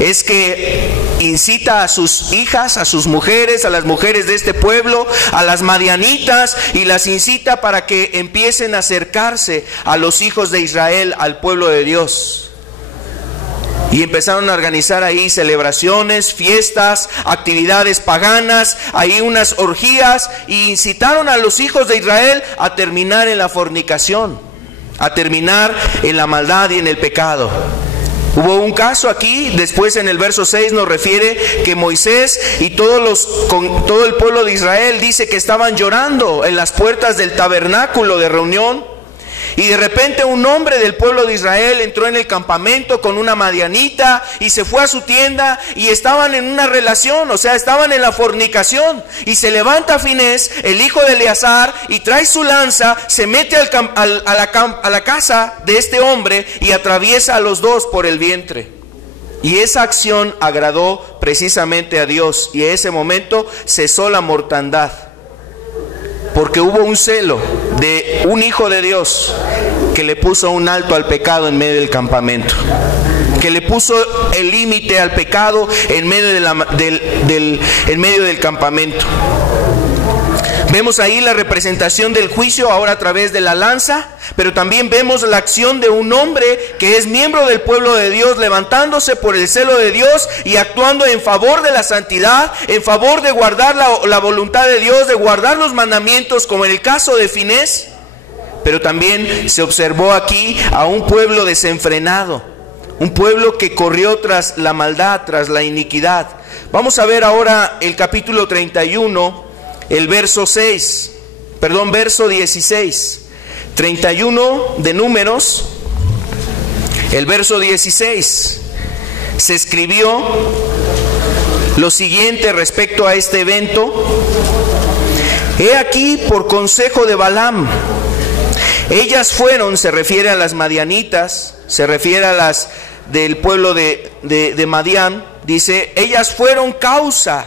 es que incita a sus hijas, a sus mujeres, a las mujeres de este pueblo, a las madianitas, y las incita para que empiecen a acercarse a los hijos de Israel, al pueblo de Dios. Y empezaron a organizar ahí celebraciones, fiestas, actividades paganas, ahí unas orgías, y incitaron a los hijos de Israel a terminar en la fornicación, a terminar en la maldad y en el pecado. Hubo un caso aquí, después en el verso 6 nos refiere que Moisés y todo el pueblo de Israel dice que estaban llorando en las puertas del tabernáculo de reunión. Y de repente un hombre del pueblo de Israel entró en el campamento con una madianita y se fue a su tienda, y estaban en una relación, o sea, estaban en la fornicación. Y se levanta Finés, el hijo de Eleazar, y trae su lanza, se mete a la casa de este hombre y atraviesa a los dos por el vientre. Y esa acción agradó precisamente a Dios, y en ese momento cesó la mortandad. Porque hubo un celo de un hijo de Dios que le puso un alto al pecado en medio del campamento, que le puso el límite al pecado en medio del campamento. Vemos ahí la representación del juicio ahora a través de la lanza, pero también vemos la acción de un hombre que es miembro del pueblo de Dios, levantándose por el celo de Dios y actuando en favor de la santidad, en favor de guardar la voluntad de Dios, de guardar los mandamientos, como en el caso de Finés. Pero también se observó aquí a un pueblo desenfrenado, un pueblo que corrió tras la maldad, tras la iniquidad. Vamos a ver ahora el capítulo 31, el verso 16, 31 de Números, el verso 16. Se escribió lo siguiente respecto a este evento: he aquí, por consejo de Balaam, ellas fueron, se refiere a las madianitas, se refiere a las del pueblo de Madián, dice, ellas fueron causa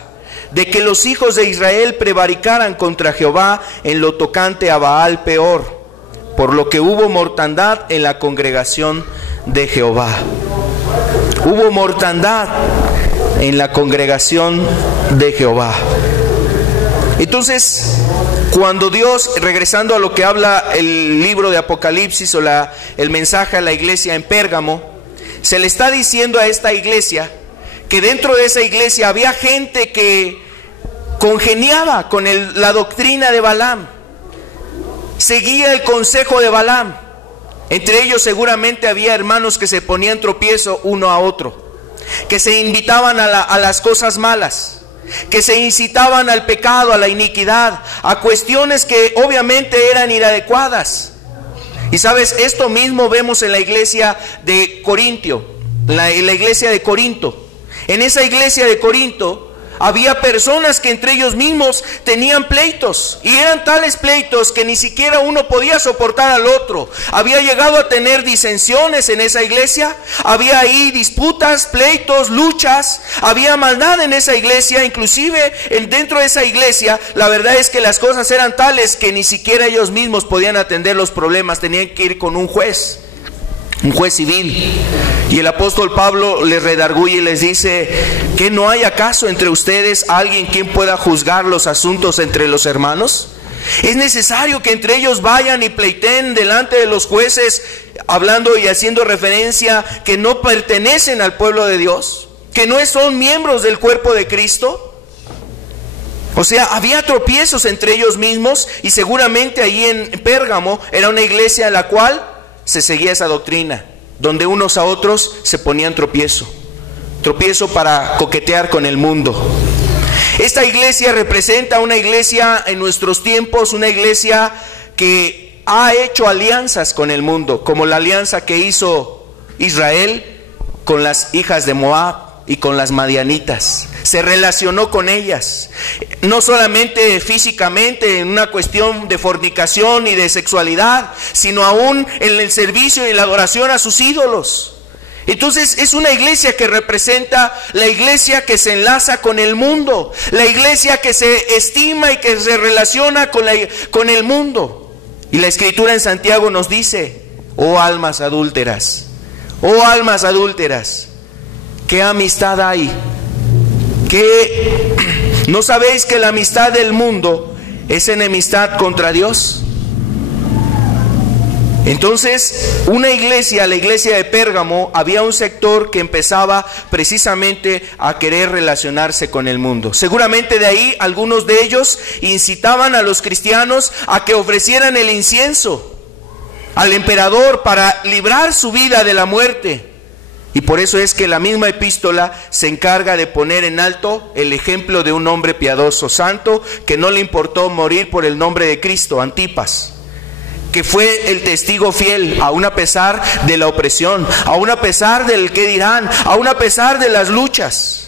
de que los hijos de Israel prevaricaran contra Jehová en lo tocante a Baal Peor, por lo que hubo mortandad en la congregación de Jehová. Hubo mortandad en la congregación de Jehová. Entonces, cuando Dios, regresando a lo que habla el libro de Apocalipsis o el mensaje a la iglesia en Pérgamo, se le está diciendo a esta iglesia que dentro de esa iglesia había gente que congeniaba con la doctrina de Balaam, seguía el consejo de Balaam. Entre ellos seguramente había hermanos que se ponían tropiezo uno a otro, que se invitaban a las cosas malas, que se incitaban al pecado, a la iniquidad, a cuestiones que obviamente eran inadecuadas. Y sabes, esto mismo vemos en la iglesia de Corintio, en la iglesia de Corinto. En esa iglesia de Corinto había personas que entre ellos mismos tenían pleitos, y eran tales pleitos que ni siquiera uno podía soportar al otro. Había llegado a tener disensiones en esa iglesia, había ahí disputas, pleitos, luchas, había maldad en esa iglesia. Inclusive dentro de esa iglesia la verdad es que las cosas eran tales que ni siquiera ellos mismos podían atender los problemas, tenían que ir con un juez civil. Y el apóstol Pablo les redarguye y les dice: ¿que no hay acaso entre ustedes alguien quien pueda juzgar los asuntos entre los hermanos? Es necesario que entre ellos vayan y pleiteen delante de los jueces hablando y haciendo referencia que no pertenecen al pueblo de Dios, que no son miembros del cuerpo de Cristo. O sea, había tropiezos entre ellos mismos, y seguramente ahí en Pérgamo era una iglesia en la cual se seguía esa doctrina, donde unos a otros se ponían tropiezo para coquetear con el mundo. Esta iglesia representa una iglesia en nuestros tiempos, una iglesia que ha hecho alianzas con el mundo, como la alianza que hizo Israel con las hijas de Moab y con las madianitas. Se relacionó con ellas, no solamente físicamente en una cuestión de fornicación y de sexualidad, sino aún en el servicio y la adoración a sus ídolos. Entonces es una iglesia que representa la iglesia que se enlaza con el mundo, la iglesia que se estima y que se relaciona con el mundo. Y la Escritura en Santiago nos dice: oh almas adúlteras, ¿qué amistad hay? ¿Qué? ¿No sabéis que la amistad del mundo es enemistad contra Dios? Entonces, una iglesia, la iglesia de Pérgamo, había un sector que empezaba precisamente a querer relacionarse con el mundo. Seguramente de ahí algunos de ellos incitaban a los cristianos a que ofrecieran el incienso al emperador para librar su vida de la muerte. Y por eso es que la misma epístola se encarga de poner en alto el ejemplo de un hombre piadoso, santo, que no le importó morir por el nombre de Cristo, Antipas, que fue el testigo fiel, aun a pesar de la opresión, aun a pesar del qué dirán, aun a pesar de las luchas.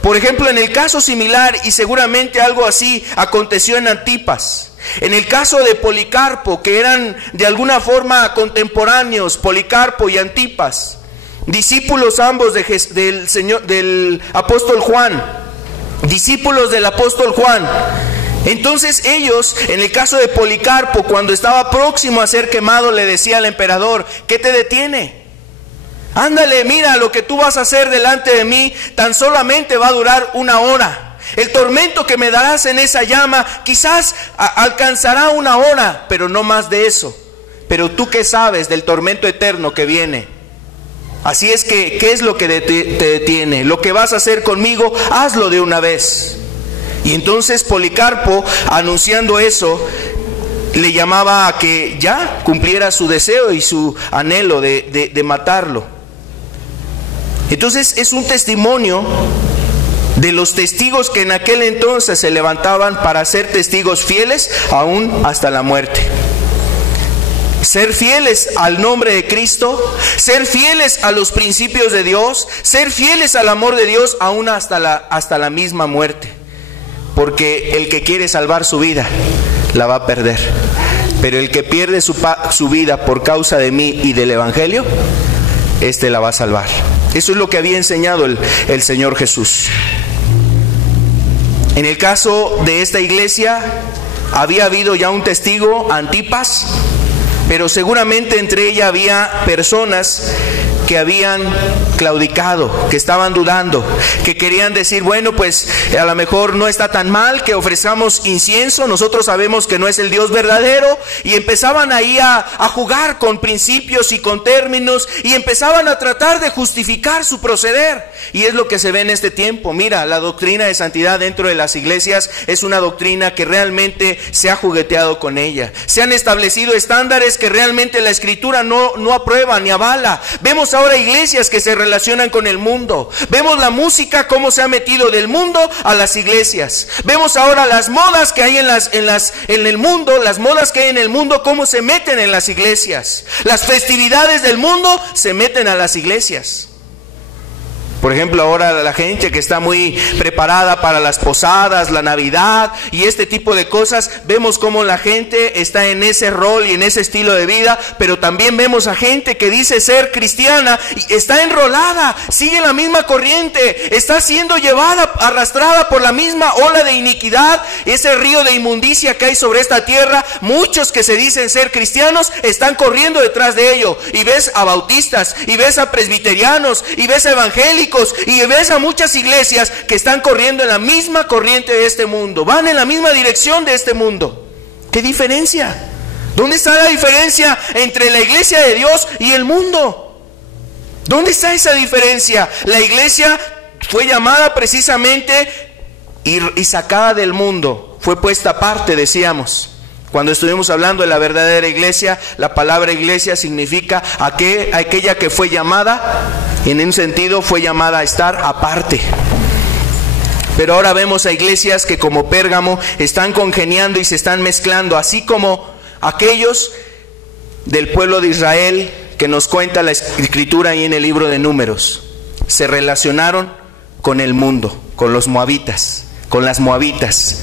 Por ejemplo, en el caso similar, y seguramente algo así aconteció en Antipas, en el caso de Policarpo, que eran de alguna forma contemporáneos, Policarpo y Antipas, discípulos ambos del apóstol Juan, discípulos del apóstol Juan. Entonces ellos, en el caso de Policarpo, cuando estaba próximo a ser quemado, le decía al emperador: ¿qué te detiene? Ándale, mira, lo que tú vas a hacer delante de mí tan solamente va a durar 1 hora. El tormento que me darás en esa llama quizás alcanzará 1 hora, pero no más de eso. Pero tú, ¿qué sabes del tormento eterno que viene? Así es que, ¿qué es lo que te detiene? Lo que vas a hacer conmigo, hazlo de una vez. Y entonces Policarpo, anunciando eso, le llamaba a que ya cumpliera su deseo y su anhelo de matarlo. Entonces es un testimonio de los testigos que en aquel entonces se levantaban para ser testigos fieles aún hasta la muerte. Ser fieles al nombre de Cristo, ser fieles a los principios de Dios, ser fieles al amor de Dios aún hasta la misma muerte. Porque el que quiere salvar su vida la va a perder, pero el que pierde su vida por causa de mí y del Evangelio, este la va a salvar. Eso es lo que había enseñado el Señor Jesús. En el caso de esta iglesia había habido ya un testigo, Antipas, pero seguramente entre ella había personas que habían claudicado, que estaban dudando, que querían decir: bueno, pues a lo mejor no está tan mal que ofrezcamos incienso, nosotros sabemos que no es el Dios verdadero. Y empezaban ahí a jugar con principios y con términos, y empezaban a tratar de justificar su proceder. Y es lo que se ve en este tiempo. Mira, la doctrina de santidad dentro de las iglesias es una doctrina que realmente se ha jugueteado con ella. Se han establecido estándares que realmente la Escritura no aprueba ni avala. Vemos ahora iglesias que se relacionan con el mundo. Vemos la música cómo se ha metido del mundo a las iglesias. Vemos ahora las modas que hay en el mundo, las modas que hay en el mundo, cómo se meten en las iglesias. Las festividades del mundo se meten a las iglesias. Por ejemplo, ahora la gente que está muy preparada para las posadas, la Navidad y este tipo de cosas, vemos cómo la gente está en ese rol y en ese estilo de vida, pero también vemos a gente que dice ser cristiana y está enrolada, sigue la misma corriente, está siendo llevada, arrastrada por la misma ola de iniquidad, ese río de inmundicia que hay sobre esta tierra. Muchos que se dicen ser cristianos están corriendo detrás de ello, y ves a bautistas, y ves a presbiterianos, y ves a evangélicos, y ves a muchas iglesias que están corriendo en la misma corriente de este mundo, van en la misma dirección de este mundo. ¿Qué diferencia? ¿Dónde está la diferencia entre la iglesia de Dios y el mundo? ¿Dónde está esa diferencia? La iglesia fue llamada precisamente y sacada del mundo. Fue puesta aparte, decíamos. Cuando estuvimos hablando de la verdadera iglesia, la palabra iglesia significa aquella que fue llamada, en un sentido fue llamada a estar aparte. Pero ahora vemos a iglesias que como Pérgamo están congeniando y se están mezclando, así como aquellos del pueblo de Israel que nos cuenta la escritura ahí en el libro de Números. Se relacionaron con el mundo, con los moabitas, con las moabitas.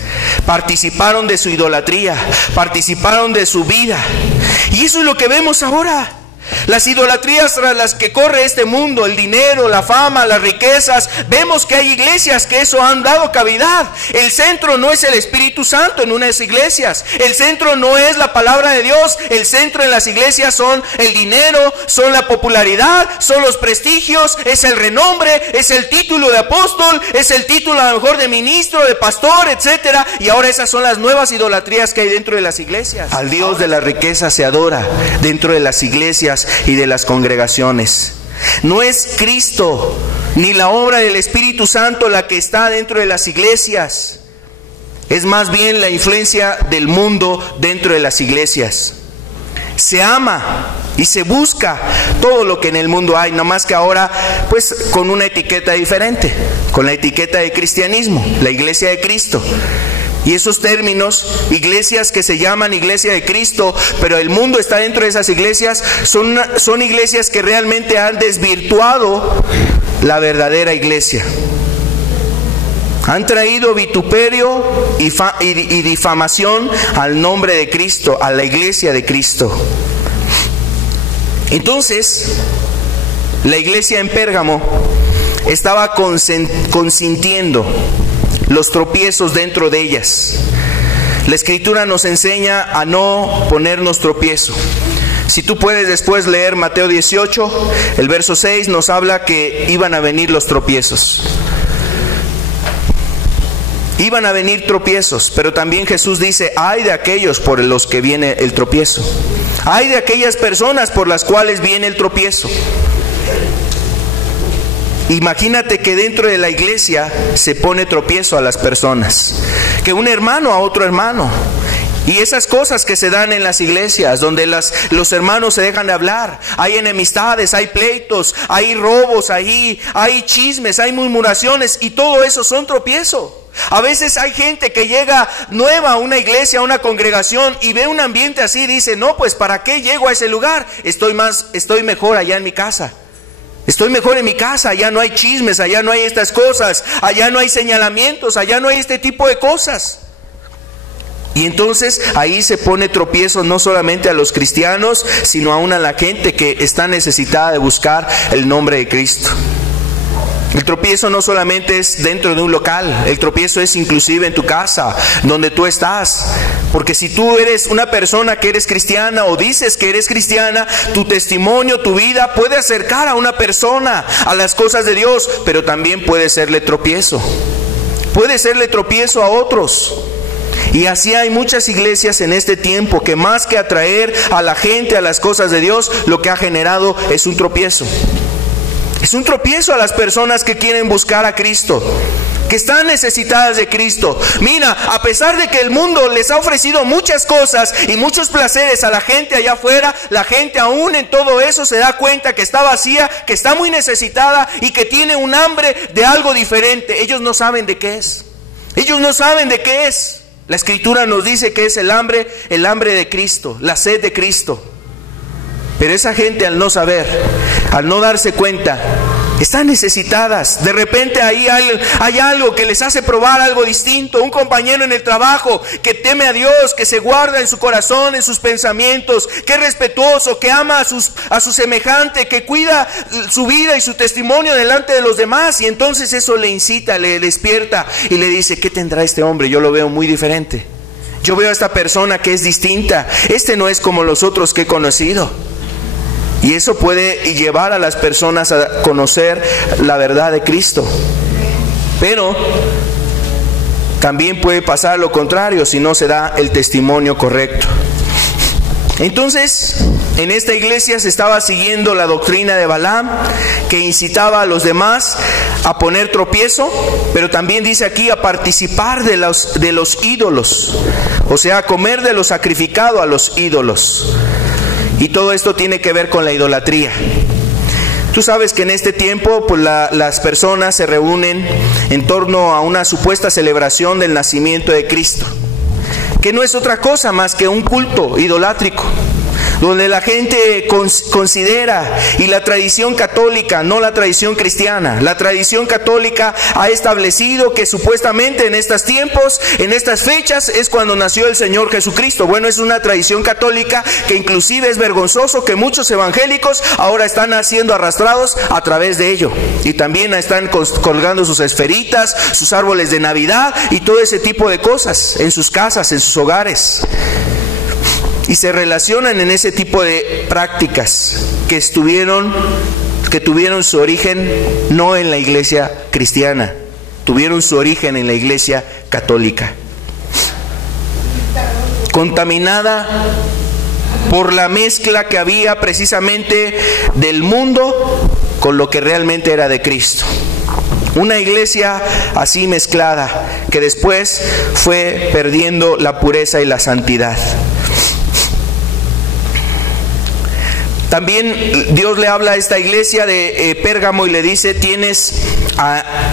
Participaron de su idolatría, participaron de su vida. Y eso es lo que vemos ahora. Las idolatrías tras las que corre este mundo, el dinero, la fama, las riquezas. Vemos que hay iglesias que eso han dado cavidad. El centro no es el Espíritu Santo en unas iglesias. El centro no es la palabra de Dios. El centro en las iglesias son el dinero, son la popularidad, son los prestigios, es el renombre, es el título de apóstol, es el título a lo mejor de ministro, de pastor, etcétera. Y ahora esas son las nuevas idolatrías que hay dentro de las iglesias. Al Dios de la riqueza se adora dentro de las iglesias y de las congregaciones. No es Cristo ni la obra del Espíritu Santo la que está dentro de las iglesias. Es más bien la influencia del mundo dentro de las iglesias. Se ama y se busca todo lo que en el mundo hay, no más que ahora pues con una etiqueta diferente, con la etiqueta de cristianismo, la iglesia de Cristo. Y esos términos, iglesias que se llaman iglesia de Cristo, pero el mundo está dentro de esas iglesias, son iglesias que realmente han desvirtuado la verdadera iglesia. Han traído vituperio y difamación al nombre de Cristo, a la iglesia de Cristo. Entonces, la iglesia en Pérgamo estaba consintiendo los tropiezos dentro de ellas. La Escritura nos enseña a no ponernos tropiezo. Si tú puedes después leer Mateo 18, el verso 6 nos habla que iban a venir los tropiezos. Iban a venir tropiezos, pero también Jesús dice, ay de aquellos por los que viene el tropiezo. Ay de aquellas personas por las cuales viene el tropiezo. Imagínate que dentro de la iglesia se pone tropiezo a las personas, que un hermano a otro hermano, y esas cosas que se dan en las iglesias, donde los hermanos se dejan de hablar, hay enemistades, hay pleitos, hay robos, hay chismes, hay murmuraciones, y todo eso son tropiezo. A veces hay gente que llega nueva a una iglesia, a una congregación, y ve un ambiente así y dice, no, pues ¿para qué llego a ese lugar? Estoy mejor allá en mi casa. Estoy mejor en mi casa, allá no hay chismes, allá no hay estas cosas, allá no hay señalamientos, allá no hay este tipo de cosas. Y entonces ahí se pone tropiezo no solamente a los cristianos, sino aún a la gente que está necesitada de buscar el nombre de Cristo. El tropiezo no solamente es dentro de un local, el tropiezo es inclusive en tu casa, donde tú estás. Porque si tú eres una persona que eres cristiana o dices que eres cristiana, tu testimonio, tu vida puede acercar a una persona a las cosas de Dios, pero también puede serle tropiezo. Puede serle tropiezo a otros. Y así hay muchas iglesias en este tiempo que más que atraer a la gente a las cosas de Dios, lo que ha generado es un tropiezo. Es un tropiezo a las personas que quieren buscar a Cristo, que están necesitadas de Cristo. Mira, a pesar de que el mundo les ha ofrecido muchas cosas y muchos placeres a la gente allá afuera, la gente aún en todo eso se da cuenta que está vacía, que está muy necesitada y que tiene un hambre de algo diferente. Ellos no saben de qué es. Ellos no saben de qué es. La Escritura nos dice que es el hambre de Cristo, la sed de Cristo. Pero esa gente al no saber, al no darse cuenta, están necesitadas. De repente ahí hay algo que les hace probar algo distinto. Un compañero en el trabajo que teme a Dios, que se guarda en su corazón, en sus pensamientos, que es respetuoso, que ama a su semejante, que cuida su vida y su testimonio delante de los demás. Y entonces eso le incita, le despierta y le dice, ¿qué tendrá este hombre? Yo lo veo muy diferente. Yo veo a esta persona que es distinta. Este no es como los otros que he conocido. Y eso puede llevar a las personas a conocer la verdad de Cristo. Pero también puede pasar lo contrario si no se da el testimonio correcto. Entonces, en esta iglesia se estaba siguiendo la doctrina de Balaam, que incitaba a los demás a poner tropiezo, pero también dice aquí a participar de los ídolos, o sea, a comer de lo sacrificado a los ídolos. Y todo esto tiene que ver con la idolatría. Tú sabes que en este tiempo pues las personas se reúnen en torno a una supuesta celebración del nacimiento de Cristo, que no es otra cosa más que un culto idolátrico, donde la gente considera, y la tradición católica, no la tradición cristiana, la tradición católica ha establecido que supuestamente en estos tiempos, en estas fechas, es cuando nació el Señor Jesucristo. Bueno, es una tradición católica que inclusive es vergonzoso que muchos evangélicos ahora están siendo arrastrados a través de ello, y también están colgando sus esferitas, sus árboles de Navidad y todo ese tipo de cosas en sus casas, en sus hogares. Y se relacionan en ese tipo de prácticas que tuvieron su origen no en la iglesia cristiana, tuvieron su origen en la iglesia católica, contaminada por la mezcla que había precisamente del mundo con lo que realmente era de Cristo. Una iglesia así mezclada que después fue perdiendo la pureza y la santidad. También Dios le habla a esta iglesia de Pérgamo y le dice,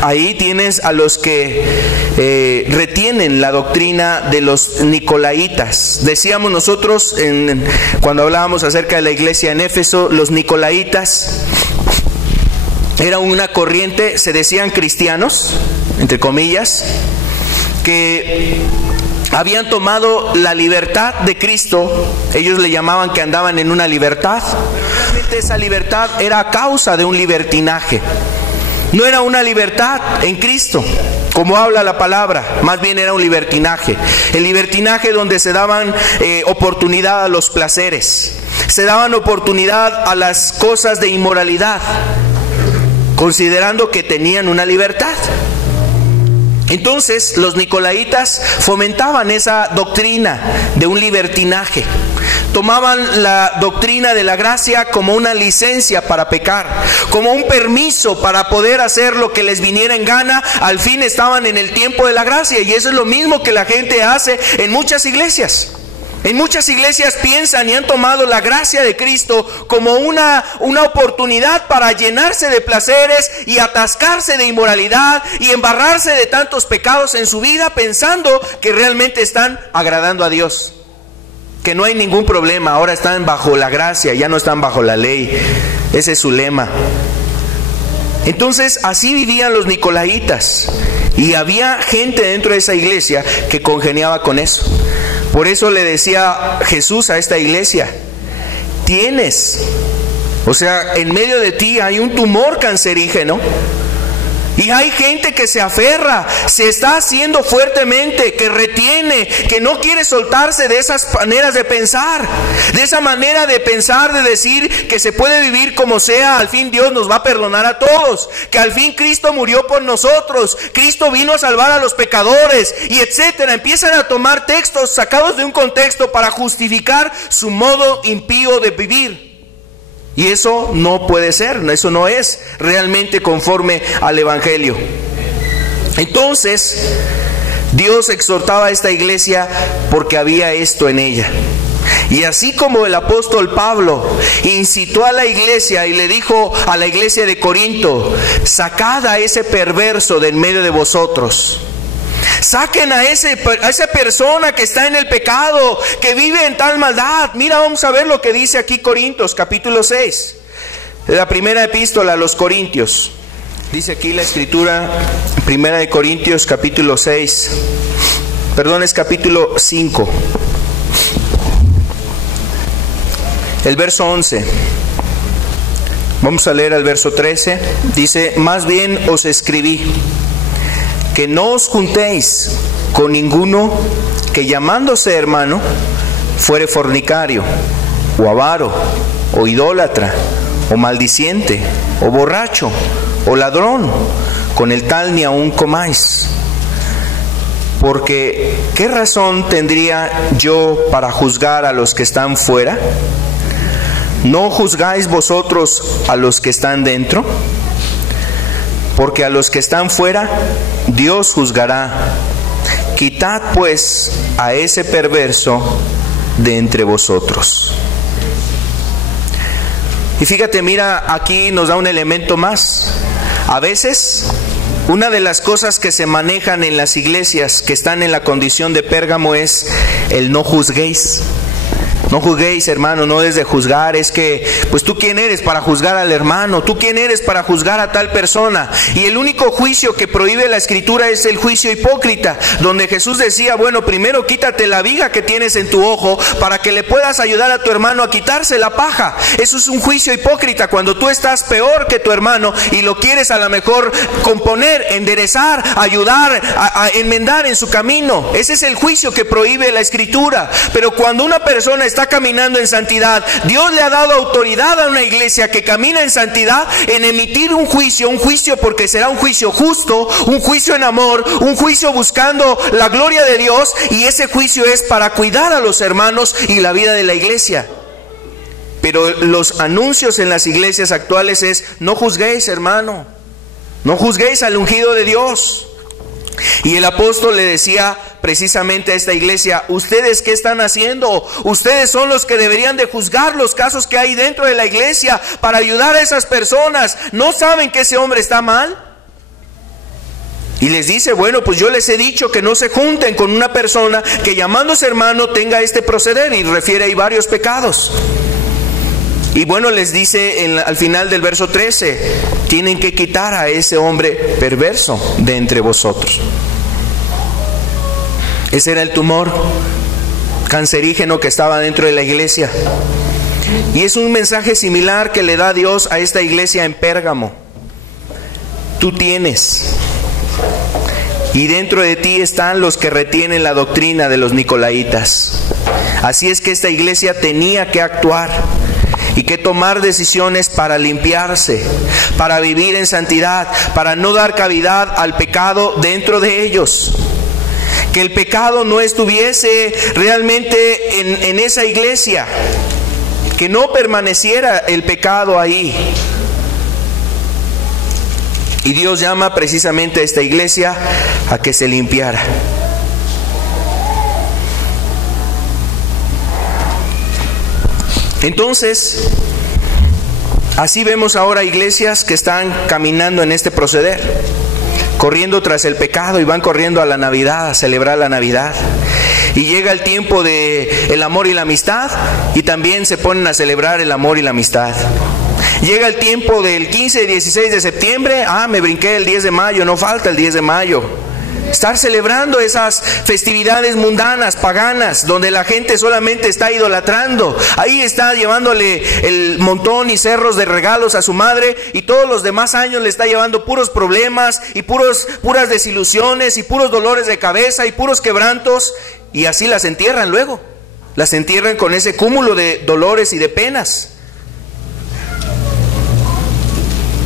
ahí tienes a los que retienen la doctrina de los nicolaitas. Decíamos nosotros cuando hablábamos acerca de la iglesia en Éfeso, los nicolaitas era una corriente, se decían cristianos, entre comillas, que habían tomado la libertad de Cristo. Ellos le llamaban que andaban en una libertad, pero realmente esa libertad era a causa de un libertinaje. No era una libertad en Cristo, como habla la palabra, más bien era un libertinaje. El libertinaje donde se daban oportunidad a los placeres, se daban oportunidad a las cosas de inmoralidad, considerando que tenían una libertad. Entonces los nicolaitas fomentaban esa doctrina de un libertinaje. Tomaban la doctrina de la gracia como una licencia para pecar, como un permiso para poder hacer lo que les viniera en gana. Al fin estaban en el tiempo de la gracia, y eso es lo mismo que la gente hace en muchas iglesias. En muchas iglesias piensan y han tomado la gracia de Cristo como una oportunidad para llenarse de placeres y atascarse de inmoralidad y embarrarse de tantos pecados en su vida, pensando que realmente están agradando a Dios, que no hay ningún problema, ahora están bajo la gracia, ya no están bajo la ley. Ese es su lema. Entonces así vivían los nicolaitas, y había gente dentro de esa iglesia que congeniaba con eso. Por eso le decía Jesús a esta iglesia, en medio de ti hay un tumor cancerígeno, y hay gente que se aferra, se está haciendo fuertemente, que retiene, que no quiere soltarse de esas maneras de pensar, de decir que se puede vivir como sea, al fin Dios nos va a perdonar a todos, que al fin Cristo murió por nosotros, Cristo vino a salvar a los pecadores, y etcétera. Empiezan a tomar textos sacados de un contexto para justificar su modo impío de vivir. Y eso no puede ser, eso no es realmente conforme al Evangelio. Entonces, Dios exhortaba a esta iglesia porque había esto en ella. Y así como el apóstol Pablo incitó a la iglesia y le dijo a la iglesia de Corinto, sacad a ese perverso de en medio de vosotros. Saquen a esa persona que está en el pecado, que vive en tal maldad. Mira, vamos a ver lo que dice aquí Corintios, capítulo 6. La primera epístola a los Corintios. Dice aquí la escritura, primera de Corintios, capítulo 6. Perdón, es capítulo 5. El verso 11. Vamos a leer el verso 13. Dice, más bien os escribí que no os juntéis con ninguno que llamándose hermano fuere fornicario, o avaro, o idólatra, o maldiciente, o borracho, o ladrón, con el tal ni aun comáis. Porque ¿qué razón tendría yo para juzgar a los que están fuera? ¿No juzgáis vosotros a los que están dentro? Porque a los que están fuera, Dios juzgará. Quitad pues a ese perverso de entre vosotros. Y fíjate, mira, aquí nos da un elemento más. A veces, una de las cosas que se manejan en las iglesias que están en la condición de Pérgamo es el no juzguéis. No juzguéis, hermano, no es de juzgar, es que, pues tú quién eres para juzgar al hermano, tú quién eres para juzgar a tal persona. Y el único juicio que prohíbe la Escritura es el juicio hipócrita, donde Jesús decía, bueno, primero quítate la viga que tienes en tu ojo para que le puedas ayudar a tu hermano a quitarse la paja. Eso es un juicio hipócrita, cuando tú estás peor que tu hermano y lo quieres a lo mejor componer, enderezar, ayudar, a enmendar en su camino. Ese es el juicio que prohíbe la Escritura. Pero cuando una persona está caminando en santidad, Dios le ha dado autoridad a una iglesia que camina en santidad en emitir un juicio porque será un juicio justo, un juicio en amor, un juicio buscando la gloria de Dios, y ese juicio es para cuidar a los hermanos y la vida de la iglesia. Pero los anuncios en las iglesias actuales es: no juzguéis, hermano, no juzguéis al ungido de Dios. Y el apóstol le decía precisamente a esta iglesia: ¿ustedes qué están haciendo? Ustedes son los que deberían de juzgar los casos que hay dentro de la iglesia para ayudar a esas personas. ¿No saben que ese hombre está mal? Y les dice: bueno, pues yo les he dicho que no se junten con una persona que llamándose hermano tenga este proceder, y refiere ahí varios pecados. Y bueno, les dice al final del verso 13, tienen que quitar a ese hombre perverso de entre vosotros. Ese era el tumor cancerígeno que estaba dentro de la iglesia. Y es un mensaje similar que le da Dios a esta iglesia en Pérgamo. Tú tienes, y dentro de ti están los que retienen la doctrina de los nicolaitas. Así es que esta iglesia tenía que actuar y que tomar decisiones para limpiarse, para vivir en santidad, para no dar cavidad al pecado dentro de ellos. Que el pecado no estuviese realmente en esa iglesia, que no permaneciera el pecado ahí. Y Dios llama precisamente a esta iglesia a que se limpiara. Entonces, así vemos ahora iglesias que están caminando en este proceder, corriendo tras el pecado, y van corriendo a la Navidad, a celebrar la Navidad. Y llega el tiempo de el amor y la amistad, y también se ponen a celebrar el amor y la amistad. Llega el tiempo del 15 y 16 de septiembre, me brinqué el 10 de mayo, no falta el 10 de mayo. Estar celebrando esas festividades mundanas, paganas, donde la gente solamente está idolatrando. Ahí está llevándole el montón y cerros de regalos a su madre, y todos los demás años le está llevando puros problemas y puras desilusiones y puros dolores de cabeza y puros quebrantos. Y así las entierran luego. Las entierran con ese cúmulo de dolores y de penas.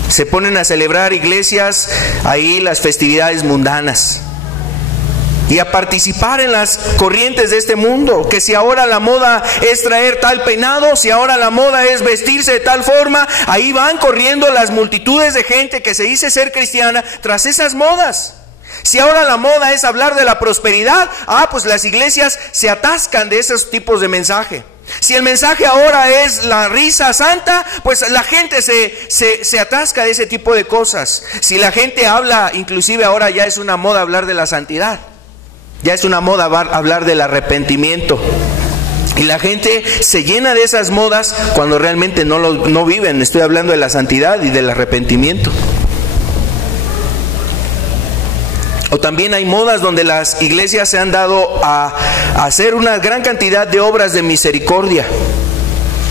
Se ponen a celebrar iglesias ahí las festividades mundanas y a participar en las corrientes de este mundo. Que si ahora la moda es traer tal peinado, si ahora la moda es vestirse de tal forma, ahí van corriendo las multitudes de gente que se dice ser cristiana tras esas modas. Si ahora la moda es hablar de la prosperidad, pues las iglesias se atascan de esos tipos de mensaje. Si el mensaje ahora es la risa santa, pues la gente se atasca de ese tipo de cosas. Si la gente habla, inclusive ahora ya es una moda hablar de la santidad, ya es una moda hablar del arrepentimiento. Y la gente se llena de esas modas cuando realmente no viven. Estoy hablando de la santidad y del arrepentimiento. O también hay modas donde las iglesias se han dado a hacer una gran cantidad de obras de misericordia.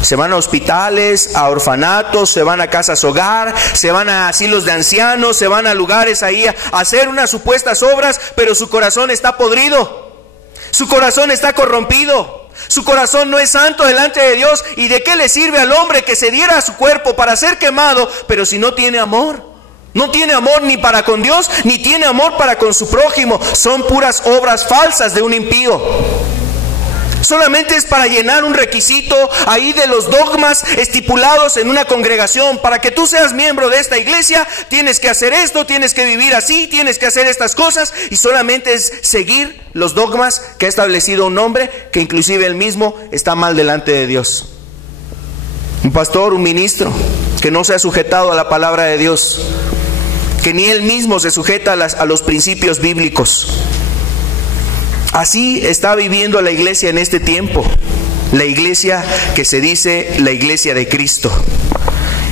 Se van a hospitales, a orfanatos, se van a casas hogar, se van a asilos de ancianos, se van a lugares ahí a hacer unas supuestas obras, pero su corazón está podrido, su corazón está corrompido, su corazón no es santo delante de Dios. ¿Y de qué le sirve al hombre que se diera a su cuerpo para ser quemado, pero si no tiene amor? No tiene amor ni para con Dios, ni tiene amor para con su prójimo. Son puras obras falsas de un impío. Solamente es para llenar un requisito ahí de los dogmas estipulados en una congregación. Para que tú seas miembro de esta iglesia, tienes que hacer esto, tienes que vivir así, tienes que hacer estas cosas. Y solamente es seguir los dogmas que ha establecido un hombre, que inclusive él mismo está mal delante de Dios. Un pastor, un ministro, que no se ha sujetado a la palabra de Dios, que ni él mismo se sujeta a los principios bíblicos. Así está viviendo la iglesia en este tiempo, la iglesia que se dice la iglesia de Cristo.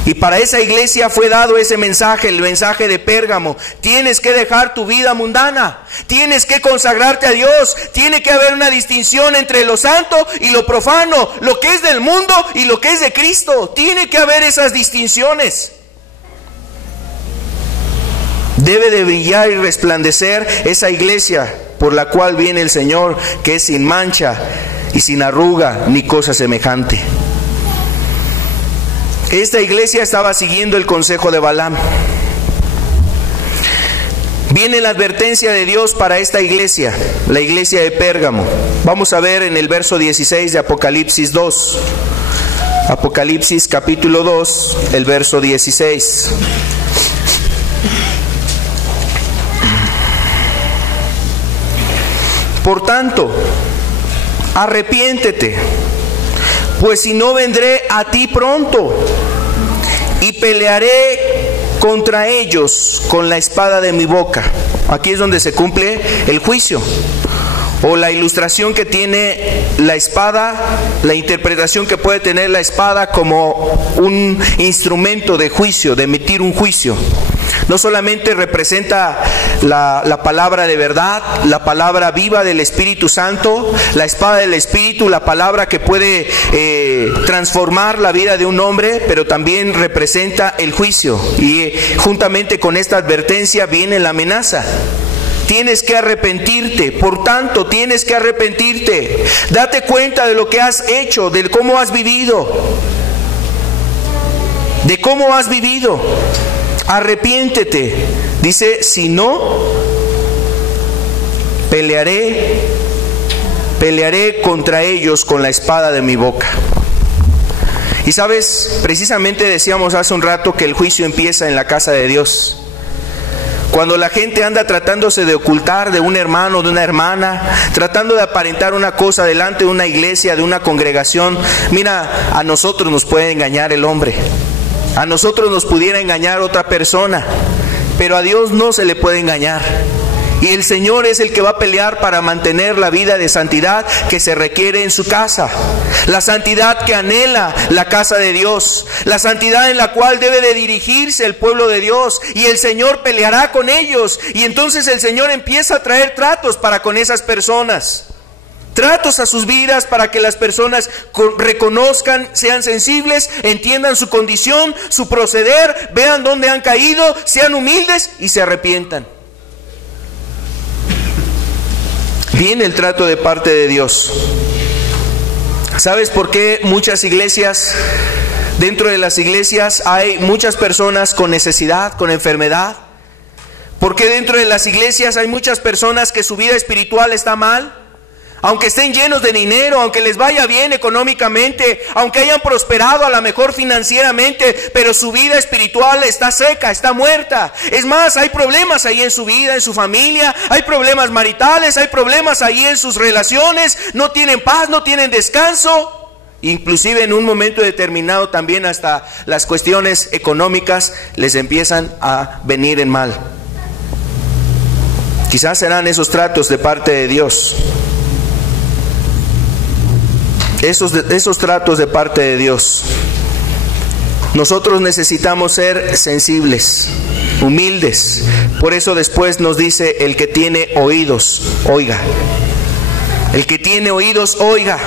Y para esa iglesia fue dado ese mensaje, el mensaje de Pérgamo. Tienes que dejar tu vida mundana, tienes que consagrarte a Dios, tiene que haber una distinción entre lo santo y lo profano, lo que es del mundo y lo que es de Cristo. Tiene que haber esas distinciones. Debe de brillar y resplandecer esa iglesia por la cual viene el Señor, que es sin mancha y sin arruga ni cosa semejante. Esta iglesia estaba siguiendo el consejo de Balaam. Viene la advertencia de Dios para esta iglesia, la iglesia de Pérgamo. Vamos a ver en el verso 16 de Apocalipsis 2. Apocalipsis capítulo 2, el verso 16. Por tanto, arrepiéntete, pues si no vendré a ti pronto y pelearé contra ellos con la espada de mi boca. Aquí es donde se cumple el juicio, o la ilustración que tiene la espada, la interpretación que puede tener la espada como un instrumento de juicio, de emitir un juicio. No solamente representa la palabra de verdad, la palabra viva del Espíritu Santo, la espada del Espíritu, la palabra que puede transformar la vida de un hombre, pero también representa el juicio. Y juntamente con esta advertencia viene la amenaza. Tienes que arrepentirte, por tanto tienes que arrepentirte. Date cuenta de lo que has hecho, de cómo has vivido. De cómo has vivido. Arrepiéntete. Dice, si no, pelearé contra ellos con la espada de mi boca. Y sabes, precisamente decíamos hace un rato que el juicio empieza en la casa de Dios. Cuando la gente anda tratándose de ocultar de un hermano, de una hermana, tratando de aparentar una cosa delante de una iglesia, de una congregación, mira, a nosotros nos puede engañar el hombre. A nosotros nos pudiera engañar otra persona, pero a Dios no se le puede engañar. Y el Señor es el que va a pelear para mantener la vida de santidad que se requiere en su casa. La santidad que anhela la casa de Dios. La santidad en la cual debe de dirigirse el pueblo de Dios. Y el Señor peleará con ellos. Y entonces el Señor empieza a traer tratos para con esas personas. Tratos a sus vidas para que las personas reconozcan, sean sensibles, entiendan su condición, su proceder, vean dónde han caído, sean humildes y se arrepientan. Viene el trato de parte de Dios. ¿Sabes por qué muchas iglesias, dentro de las iglesias hay muchas personas con necesidad, con enfermedad? ¿Por qué dentro de las iglesias hay muchas personas que su vida espiritual está mal? Aunque estén llenos de dinero, aunque les vaya bien económicamente, aunque hayan prosperado a lo mejor financieramente, pero su vida espiritual está seca, está muerta. Es más, hay problemas ahí en su vida, en su familia, hay problemas maritales, hay problemas ahí en sus relaciones, no tienen paz, no tienen descanso. Inclusive en un momento determinado también hasta las cuestiones económicas les empiezan a venir en mal. Quizás serán esos tratos de parte de Dios. Esos tratos de parte de Dios. Nosotros necesitamos ser sensibles, humildes. Por eso después nos dice, el que tiene oídos, oiga. El que tiene oídos, oiga.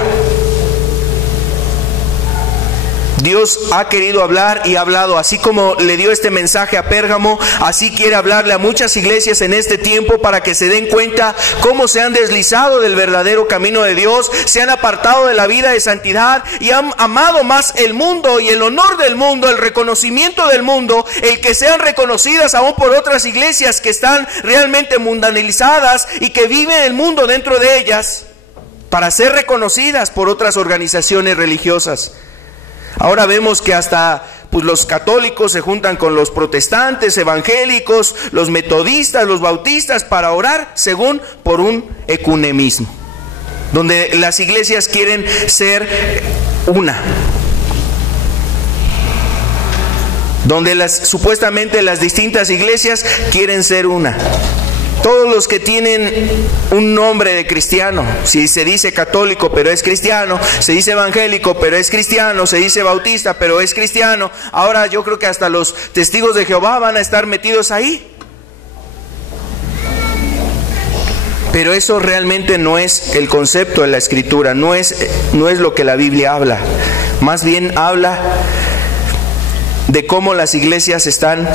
Dios ha querido hablar y ha hablado, así como le dio este mensaje a Pérgamo, así quiere hablarle a muchas iglesias en este tiempo para que se den cuenta cómo se han deslizado del verdadero camino de Dios, se han apartado de la vida de santidad y han amado más el mundo y el honor del mundo, el reconocimiento del mundo, el que sean reconocidas aún por otras iglesias que están realmente mundanalizadas y que viven el mundo dentro de ellas, para ser reconocidas por otras organizaciones religiosas. Ahora vemos que hasta los católicos se juntan con los protestantes, evangélicos, los metodistas, los bautistas para orar según por un ecumenismo, donde las iglesias quieren ser una, donde supuestamente las distintas iglesias quieren ser una. Todos los que tienen un nombre de cristiano, si se dice católico pero es cristiano, se dice evangélico pero es cristiano, se dice bautista pero es cristiano, ahora yo creo que hasta los testigos de Jehová van a estar metidos ahí. Pero eso realmente no es el concepto de la Escritura, no es lo que la Biblia habla. Más bien habla de cómo las iglesias están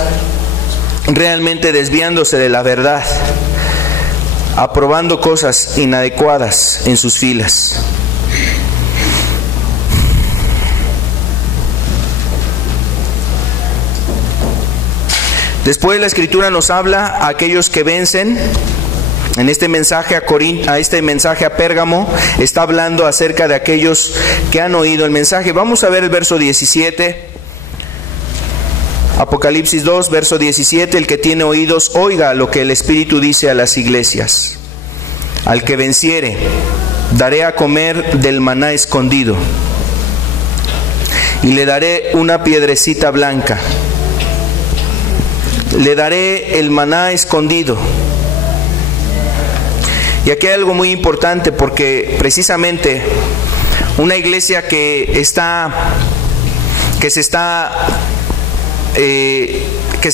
realmente desviándose de la verdad, aprobando cosas inadecuadas en sus filas. Después la Escritura nos habla a aquellos que vencen. En este mensaje a Pérgamo está hablando acerca de aquellos que han oído el mensaje. Vamos a ver el verso 17. Apocalipsis 2, verso 17, el que tiene oídos, oiga lo que el Espíritu dice a las iglesias. Al que venciere, daré a comer del maná escondido, y le daré una piedrecita blanca. Le daré el maná escondido. Y aquí hay algo muy importante, porque precisamente una iglesia que se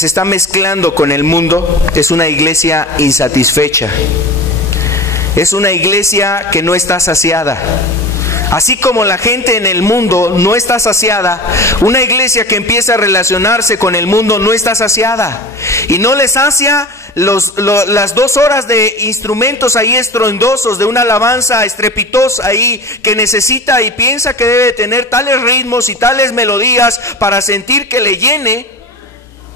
está mezclando con el mundo es una iglesia insatisfecha, es una iglesia que no está saciada. Así como la gente en el mundo no está saciada, una iglesia que empieza a relacionarse con el mundo no está saciada, y no le sacia las 2 horas de instrumentos ahí estruendosos, de una alabanza estrepitosa ahí que necesita y piensa que debe tener tales ritmos y tales melodías para sentir que le llene.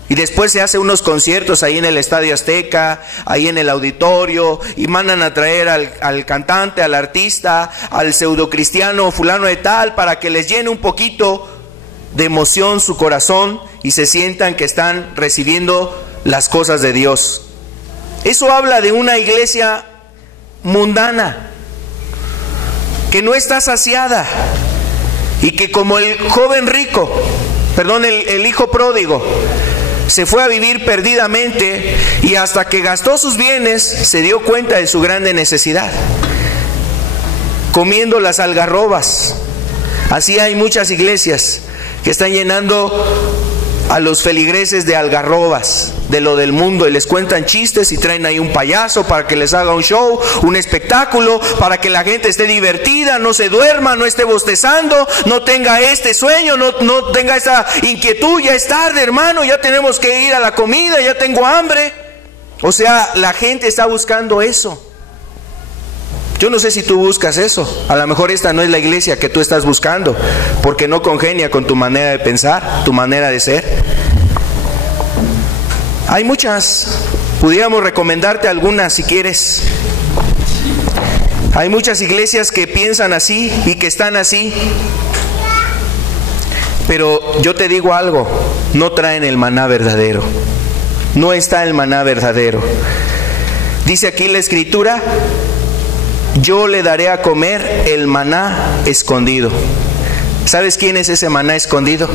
Y después se hace unos conciertos ahí en el Estadio Azteca, ahí en el auditorio, y mandan a traer al cantante, al artista, al pseudocristiano fulano de tal, para que les llene un poquito de emoción su corazón y se sientan que están recibiendo las cosas de Dios. Eso habla de una iglesia mundana, que no está saciada, y que como el hijo pródigo, se fue a vivir perdidamente, y hasta que gastó sus bienes se dio cuenta de su grande necesidad, comiendo las algarrobas. Así hay muchas iglesias que están llenando a los feligreses de algarrobas, de lo del mundo, y les cuentan chistes y traen ahí un payaso para que les haga un show, un espectáculo, para que la gente esté divertida, no se duerma, no esté bostezando, no tenga este sueño, no tenga esa inquietud. Ya es tarde, hermano, ya tenemos que ir a la comida, ya tengo hambre. O sea, la gente está buscando eso. Yo no sé si tú buscas eso. A lo mejor esta no es la iglesia que tú estás buscando, porque no congenia con tu manera de pensar, tu manera de ser. Hay muchas, pudiéramos recomendarte algunas si quieres. Hay muchas iglesias que piensan así y que están así. Pero yo te digo algo, no traen el maná verdadero. No está el maná verdadero. Dice aquí la Escritura: yo le daré a comer el maná escondido. ¿Sabes quién es ese maná escondido?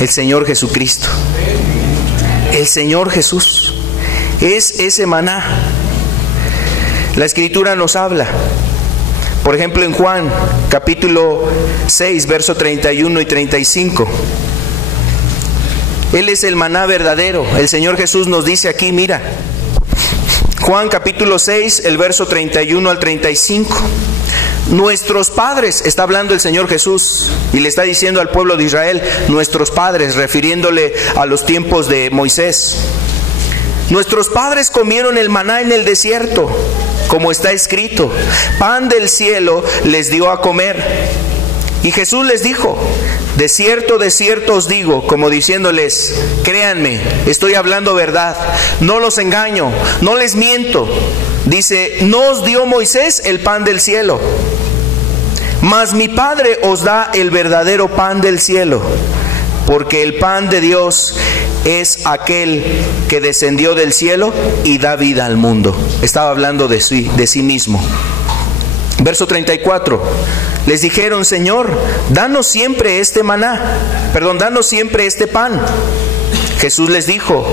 El Señor Jesucristo. El Señor Jesús es ese maná. La Escritura nos habla, por ejemplo, en Juan capítulo 6, verso 31 y 35. Él es el maná verdadero. El Señor Jesús nos dice aquí, mira, Juan capítulo 6, el verso 31 al 35. Nuestros padres, está hablando el Señor Jesús y le está diciendo al pueblo de Israel, nuestros padres, refiriéndole a los tiempos de Moisés. Nuestros padres comieron el maná en el desierto, como está escrito, pan del cielo les dio a comer. Y Jesús les dijo, de cierto os digo, como diciéndoles, créanme, estoy hablando verdad, no los engaño, no les miento. Dice, no os dio Moisés el pan del cielo, mas mi Padre os da el verdadero pan del cielo, porque el pan de Dios es aquel que descendió del cielo y da vida al mundo. Estaba hablando de sí mismo. Verso 34. Les dijeron, Señor, danos siempre este danos siempre este pan. Jesús les dijo,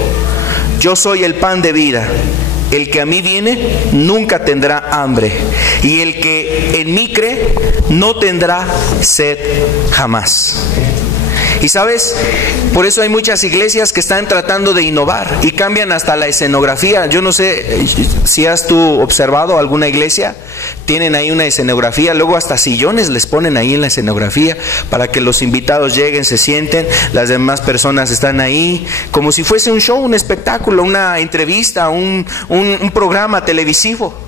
yo soy el pan de vida. El que a mí viene nunca tendrá hambre, y el que en mí cree no tendrá sed jamás. Y sabes, por eso hay muchas iglesias que están tratando de innovar y cambian hasta la escenografía. Yo no sé si has tú observado alguna iglesia, tienen ahí una escenografía, luego hasta sillones les ponen ahí en la escenografía para que los invitados lleguen, se sienten, las demás personas están ahí, como si fuese un show, un espectáculo, una entrevista, un programa televisivo.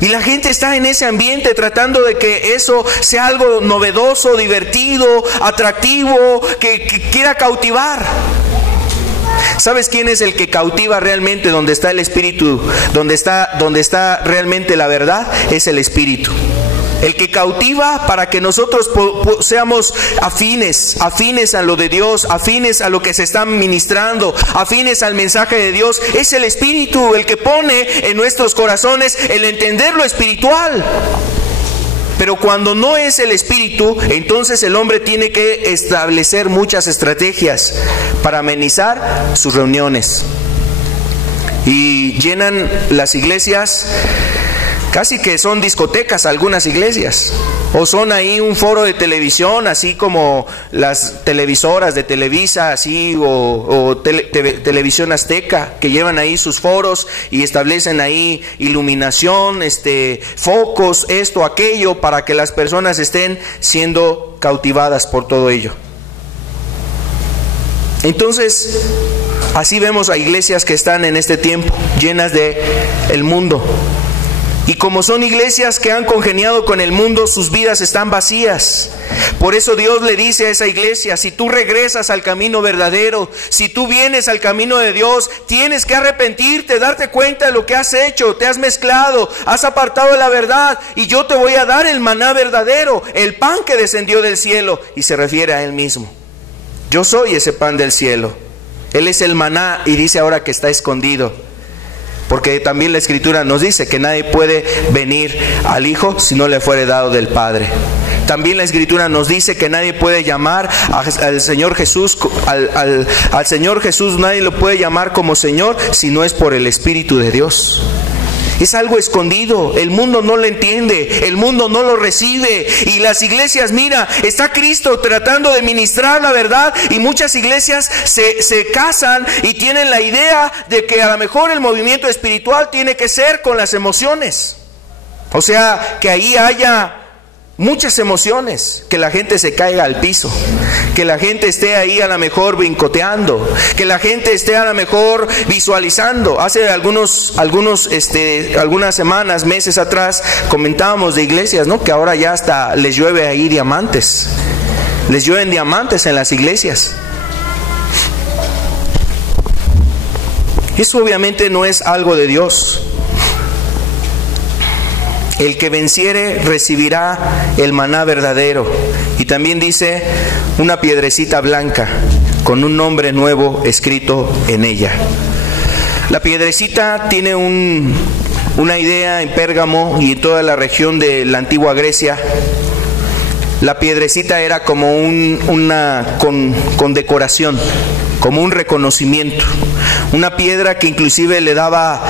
Y la gente está en ese ambiente tratando de que eso sea algo novedoso, divertido, atractivo, que quiera cautivar. ¿Sabes quién es el que cautiva realmente donde está el Espíritu? Donde está realmente la verdad, es el Espíritu. El que cautiva para que nosotros seamos afines a lo de Dios, afines a lo que se está ministrando, afines al mensaje de Dios, es el Espíritu el que pone en nuestros corazones el entender lo espiritual. Pero cuando no es el Espíritu, entonces el hombre tiene que establecer muchas estrategias para amenizar sus reuniones. Y llenan las iglesias, casi que son discotecas algunas iglesias, o son ahí un foro de televisión, así como las televisoras de Televisa, así, o Televisión Azteca, que llevan ahí sus foros y establecen ahí iluminación, focos, esto, aquello, para que las personas estén siendo cautivadas por todo ello. Entonces, así vemos a iglesias que están en este tiempo llenas de el mundo. Y como son iglesias que han congeniado con el mundo, sus vidas están vacías. Por eso Dios le dice a esa iglesia, si tú regresas al camino verdadero, si tú vienes al camino de Dios, tienes que arrepentirte, darte cuenta de lo que has hecho, te has mezclado, has apartado de la verdad, y yo te voy a dar el maná verdadero, el pan que descendió del cielo. Y se refiere a Él mismo. Yo soy ese pan del cielo. Él es el maná, y dice ahora que está escondido. Porque también la Escritura nos dice que nadie puede venir al Hijo si no le fuere dado del Padre. También la Escritura nos dice que nadie puede llamar al Señor Jesús, al Señor Jesús nadie lo puede llamar como Señor si no es por el Espíritu de Dios. Es algo escondido, el mundo no lo entiende, el mundo no lo recibe. Y las iglesias, mira, está Cristo tratando de ministrar la verdad, y muchas iglesias se casan y tienen la idea de que a lo mejor el movimiento espiritual tiene que ser con las emociones. O sea, que ahí haya muchas emociones, que la gente se caiga al piso, que la gente esté ahí a lo mejor brincoteando, que la gente esté a lo mejor visualizando. Hace algunas semanas, meses atrás, comentábamos de iglesias, ¿no? Que ahora ya hasta les llueve ahí diamantes, les llueven diamantes en las iglesias. Eso obviamente no es algo de Dios. El que venciere recibirá el maná verdadero. Y también dice una piedrecita blanca con un nombre nuevo escrito en ella. La piedrecita tiene una idea en Pérgamo y en toda la región de la antigua Grecia. La piedrecita era como una condecoración, como un reconocimiento, una piedra que inclusive le daba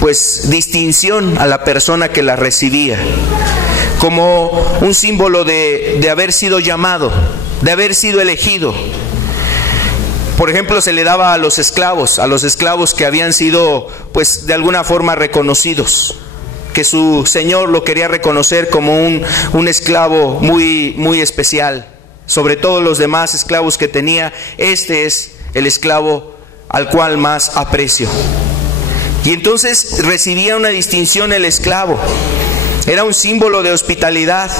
pues distinción a la persona que la recibía, como un símbolo de haber sido llamado, de haber sido elegido. Por ejemplo, se le daba a los esclavos que habían sido pues de alguna forma reconocidos. que su señor lo quería reconocer como un esclavo muy especial. Sobre todos los demás esclavos que tenía, este es el esclavo al cual más aprecio. Y entonces recibía una distinción el esclavo. Era un símbolo de hospitalidad.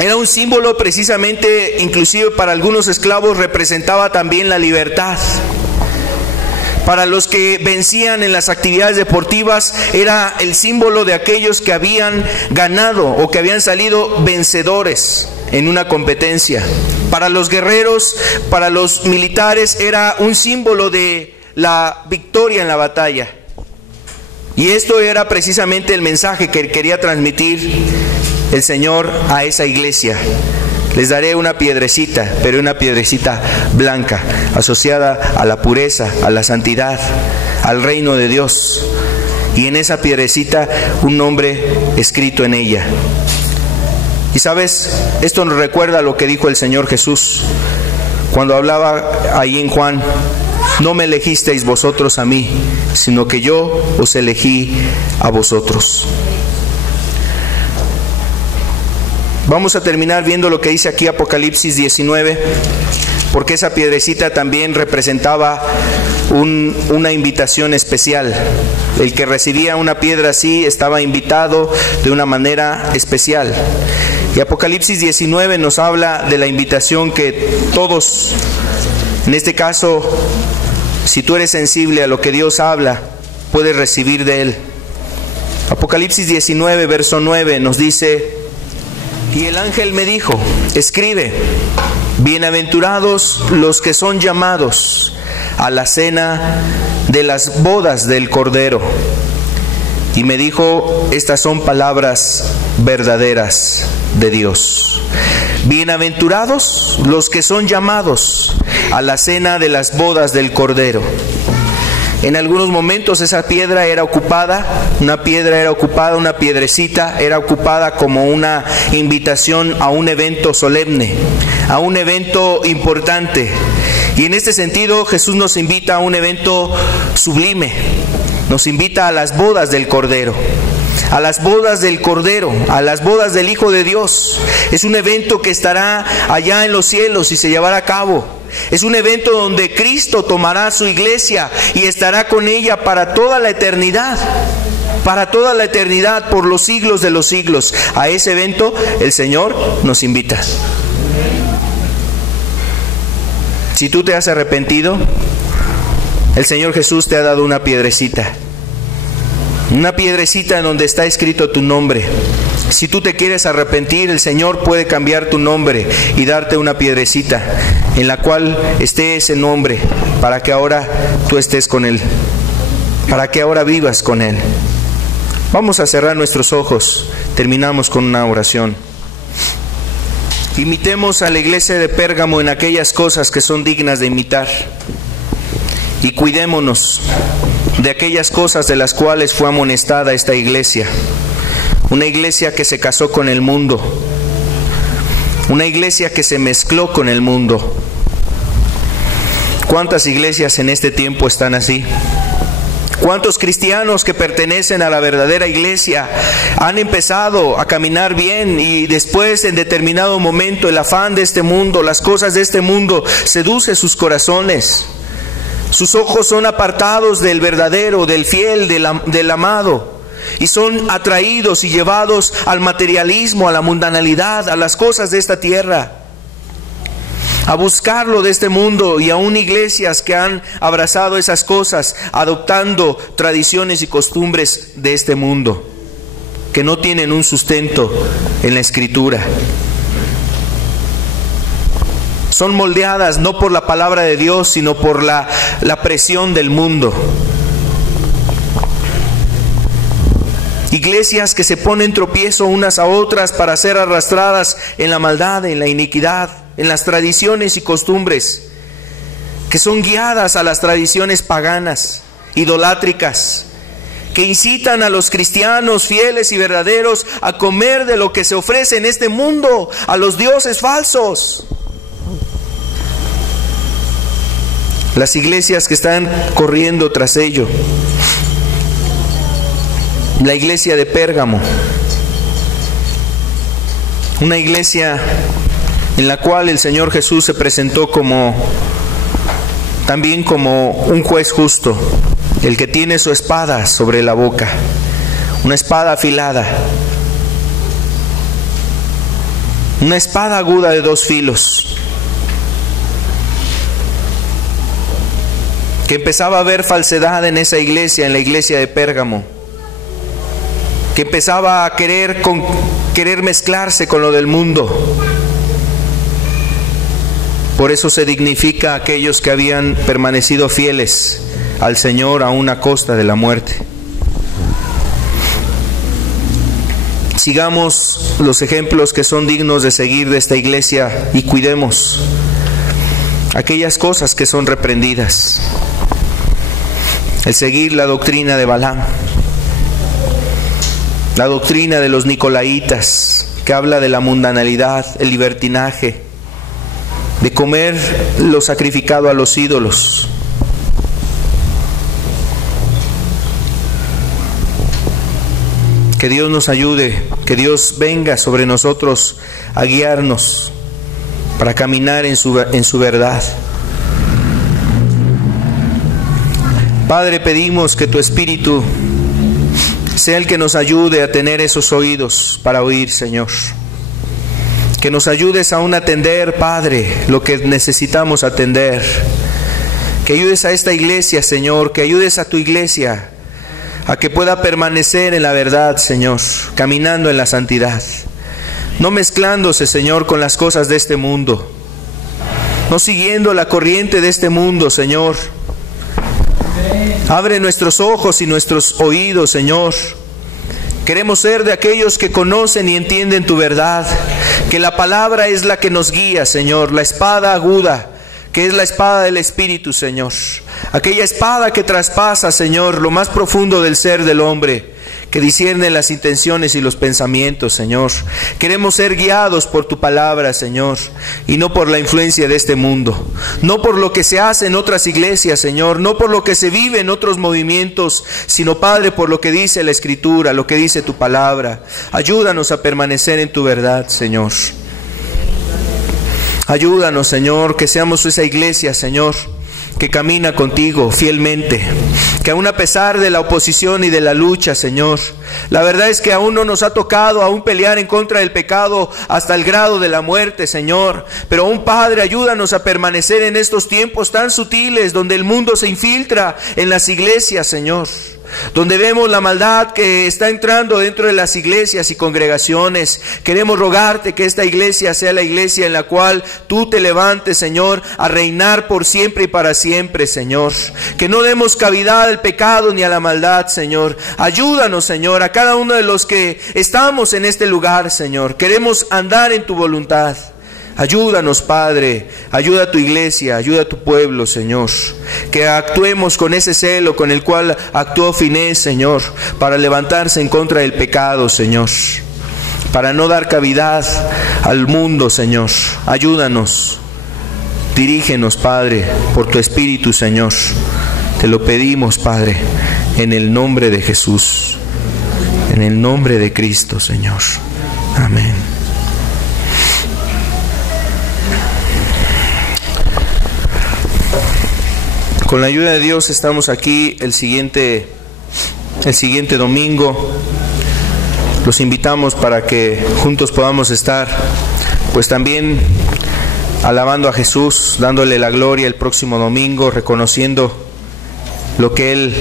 Era un símbolo precisamente, inclusive para algunos esclavos, representaba también la libertad. Para los que vencían en las actividades deportivas, era el símbolo de aquellos que habían ganado o que habían salido vencedores en una competencia. Para los guerreros, para los militares, era un símbolo de la victoria en la batalla. Y esto era precisamente el mensaje que quería transmitir el Señor a esa iglesia. Les daré una piedrecita, pero una piedrecita blanca, asociada a la pureza, a la santidad, al reino de Dios. Y en esa piedrecita un nombre escrito en ella. Y sabes, esto nos recuerda lo que dijo el Señor Jesús cuando hablaba ahí en Juan: no me elegisteis vosotros a mí, sino que yo os elegí a vosotros. Vamos a terminar viendo lo que dice aquí Apocalipsis 19, porque esa piedrecita también representaba una invitación especial. El que recibía una piedra así estaba invitado de una manera especial. Y Apocalipsis 19 nos habla de la invitación que todos, en este caso, si tú eres sensible a lo que Dios habla, puedes recibir de Él. Apocalipsis 19, verso 9 nos dice: y el ángel me dijo, escribe, bienaventurados los que son llamados a la cena de las bodas del Cordero. Y me dijo, estas son palabras verdaderas de Dios. Bienaventurados los que son llamados a la cena de las bodas del Cordero. En algunos momentos esa piedra era ocupada, una piedrecita era ocupada como una invitación a un evento solemne, a un evento importante. Y en este sentido Jesús nos invita a un evento sublime, nos invita a las bodas del Cordero. A las bodas del Cordero, a las bodas del Hijo de Dios. Es un evento que estará allá en los cielos y se llevará a cabo. Es un evento donde Cristo tomará su iglesia y estará con ella para toda la eternidad. Para toda la eternidad, por los siglos de los siglos. A ese evento el Señor nos invita. Si tú te has arrepentido, el Señor Jesús te ha dado una piedrecita. Una piedrecita en donde está escrito tu nombre. Si tú te quieres arrepentir, el Señor puede cambiar tu nombre y darte una piedrecita en la cual esté ese nombre, para que ahora tú estés con Él, para que ahora vivas con Él. Vamos a cerrar nuestros ojos. Terminamos con una oración. Imitemos a la iglesia de Pérgamo en aquellas cosas que son dignas de imitar, y cuidémonos de aquellas cosas de las cuales fue amonestada esta iglesia. Una iglesia que se casó con el mundo, una iglesia que se mezcló con el mundo. ¿Cuántas iglesias en este tiempo están así? ¿Cuántos cristianos que pertenecen a la verdadera iglesia han empezado a caminar bien y después, en determinado momento, el afán de este mundo, las cosas de este mundo seduce sus corazones? Sus ojos son apartados del verdadero, del fiel, del amado, y son atraídos y llevados al materialismo, a la mundanalidad, a las cosas de esta tierra, a buscarlo de este mundo, y aún iglesias que han abrazado esas cosas, adoptando tradiciones y costumbres de este mundo, que no tienen un sustento en la Escritura. Son moldeadas no por la palabra de Dios, sino por la presión del mundo. Iglesias que se ponen tropiezo unas a otras para ser arrastradas en la maldad, en la iniquidad, en las tradiciones y costumbres, que son guiadas a las tradiciones paganas, idolátricas, que incitan a los cristianos fieles y verdaderos a comer de lo que se ofrece en este mundo, a los dioses falsos. Las iglesias que están corriendo tras ello. la iglesia de Pérgamo, una iglesia en la cual el Señor Jesús se presentó también como un juez justo, el que tiene su espada sobre la boca, una espada afilada, una espada aguda de 2 filos, que empezaba a haber falsedad en esa iglesia, en la iglesia de Pérgamo, que empezaba a querer mezclarse con lo del mundo. Por eso se dignifica a aquellos que habían permanecido fieles al Señor aún a costa de la muerte. Sigamos los ejemplos que son dignos de seguir de esta iglesia y cuidemos aquellas cosas que son reprendidas. El seguir la doctrina de Balaam, la doctrina de los nicolaitas, que habla de la mundanalidad, el libertinaje, de comer lo sacrificado a los ídolos. Que Dios nos ayude, que Dios venga sobre nosotros a guiarnos para caminar en su verdad. Padre, pedimos que tu Espíritu sea el que nos ayude a tener esos oídos para oír, Señor. Que nos ayudes aún a atender, Padre, lo que necesitamos atender. Que ayudes a esta iglesia, Señor, que ayudes a tu iglesia a que pueda permanecer en la verdad, Señor, caminando en la santidad, no mezclándose, Señor, con las cosas de este mundo, no siguiendo la corriente de este mundo, Señor. Abre nuestros ojos y nuestros oídos, Señor. Queremos ser de aquellos que conocen y entienden tu verdad, que la palabra es la que nos guía, Señor, la espada aguda, que es la espada del Espíritu, Señor. Aquella espada que traspasa, Señor, lo más profundo del ser del hombre, que discierne las intenciones y los pensamientos, Señor. Queremos ser guiados por tu palabra, Señor, y no por la influencia de este mundo, no por lo que se hace en otras iglesias, Señor, no por lo que se vive en otros movimientos, sino, Padre, por lo que dice la Escritura, lo que dice tu palabra. Ayúdanos a permanecer en tu verdad, Señor. Ayúdanos, Señor, que seamos esa iglesia, Señor, que camina contigo fielmente, que aún a pesar de la oposición y de la lucha, Señor, la verdad es que aún no nos ha tocado aún pelear en contra del pecado hasta el grado de la muerte, Señor, pero aún, Padre, ayúdanos a permanecer en estos tiempos tan sutiles donde el mundo se infiltra en las iglesias, Señor, donde vemos la maldad que está entrando dentro de las iglesias y congregaciones. Queremos rogarte que esta iglesia sea la iglesia en la cual tú te levantes, Señor, a reinar por siempre y para siempre, Señor. Que no demos cavidad al pecado ni a la maldad, Señor. Ayúdanos, Señor, a cada uno de los que estamos en este lugar, Señor. Queremos andar en tu voluntad. Ayúdanos, Padre, ayuda a tu iglesia, ayuda a tu pueblo, Señor. Que actuemos con ese celo con el cual actuó Finés, Señor, para levantarse en contra del pecado, Señor. Para no dar cavidad al mundo, Señor. Ayúdanos, dirígenos, Padre, por tu Espíritu, Señor. Te lo pedimos, Padre, en el nombre de Jesús, en el nombre de Cristo, Señor. Amén. Con la ayuda de Dios estamos aquí el siguiente domingo. Los invitamos para que juntos podamos estar, pues también alabando a Jesús, dándole la gloria el próximo domingo, reconociendo lo que Él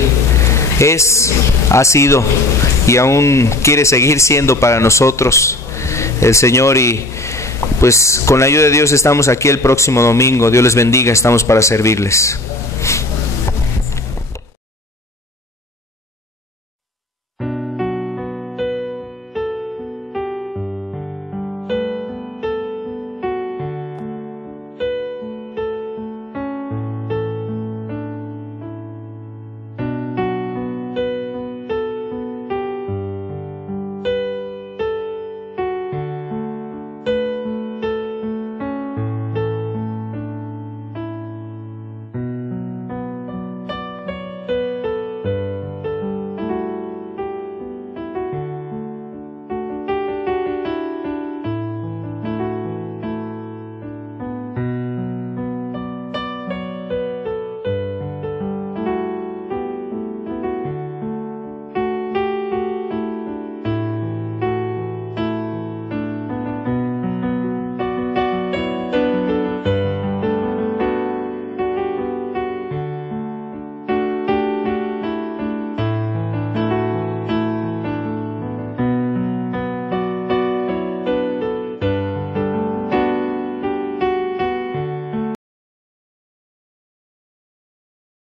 es, ha sido y aún quiere seguir siendo para nosotros, el Señor. Y pues con la ayuda de Dios estamos aquí el próximo domingo. Dios les bendiga, estamos para servirles.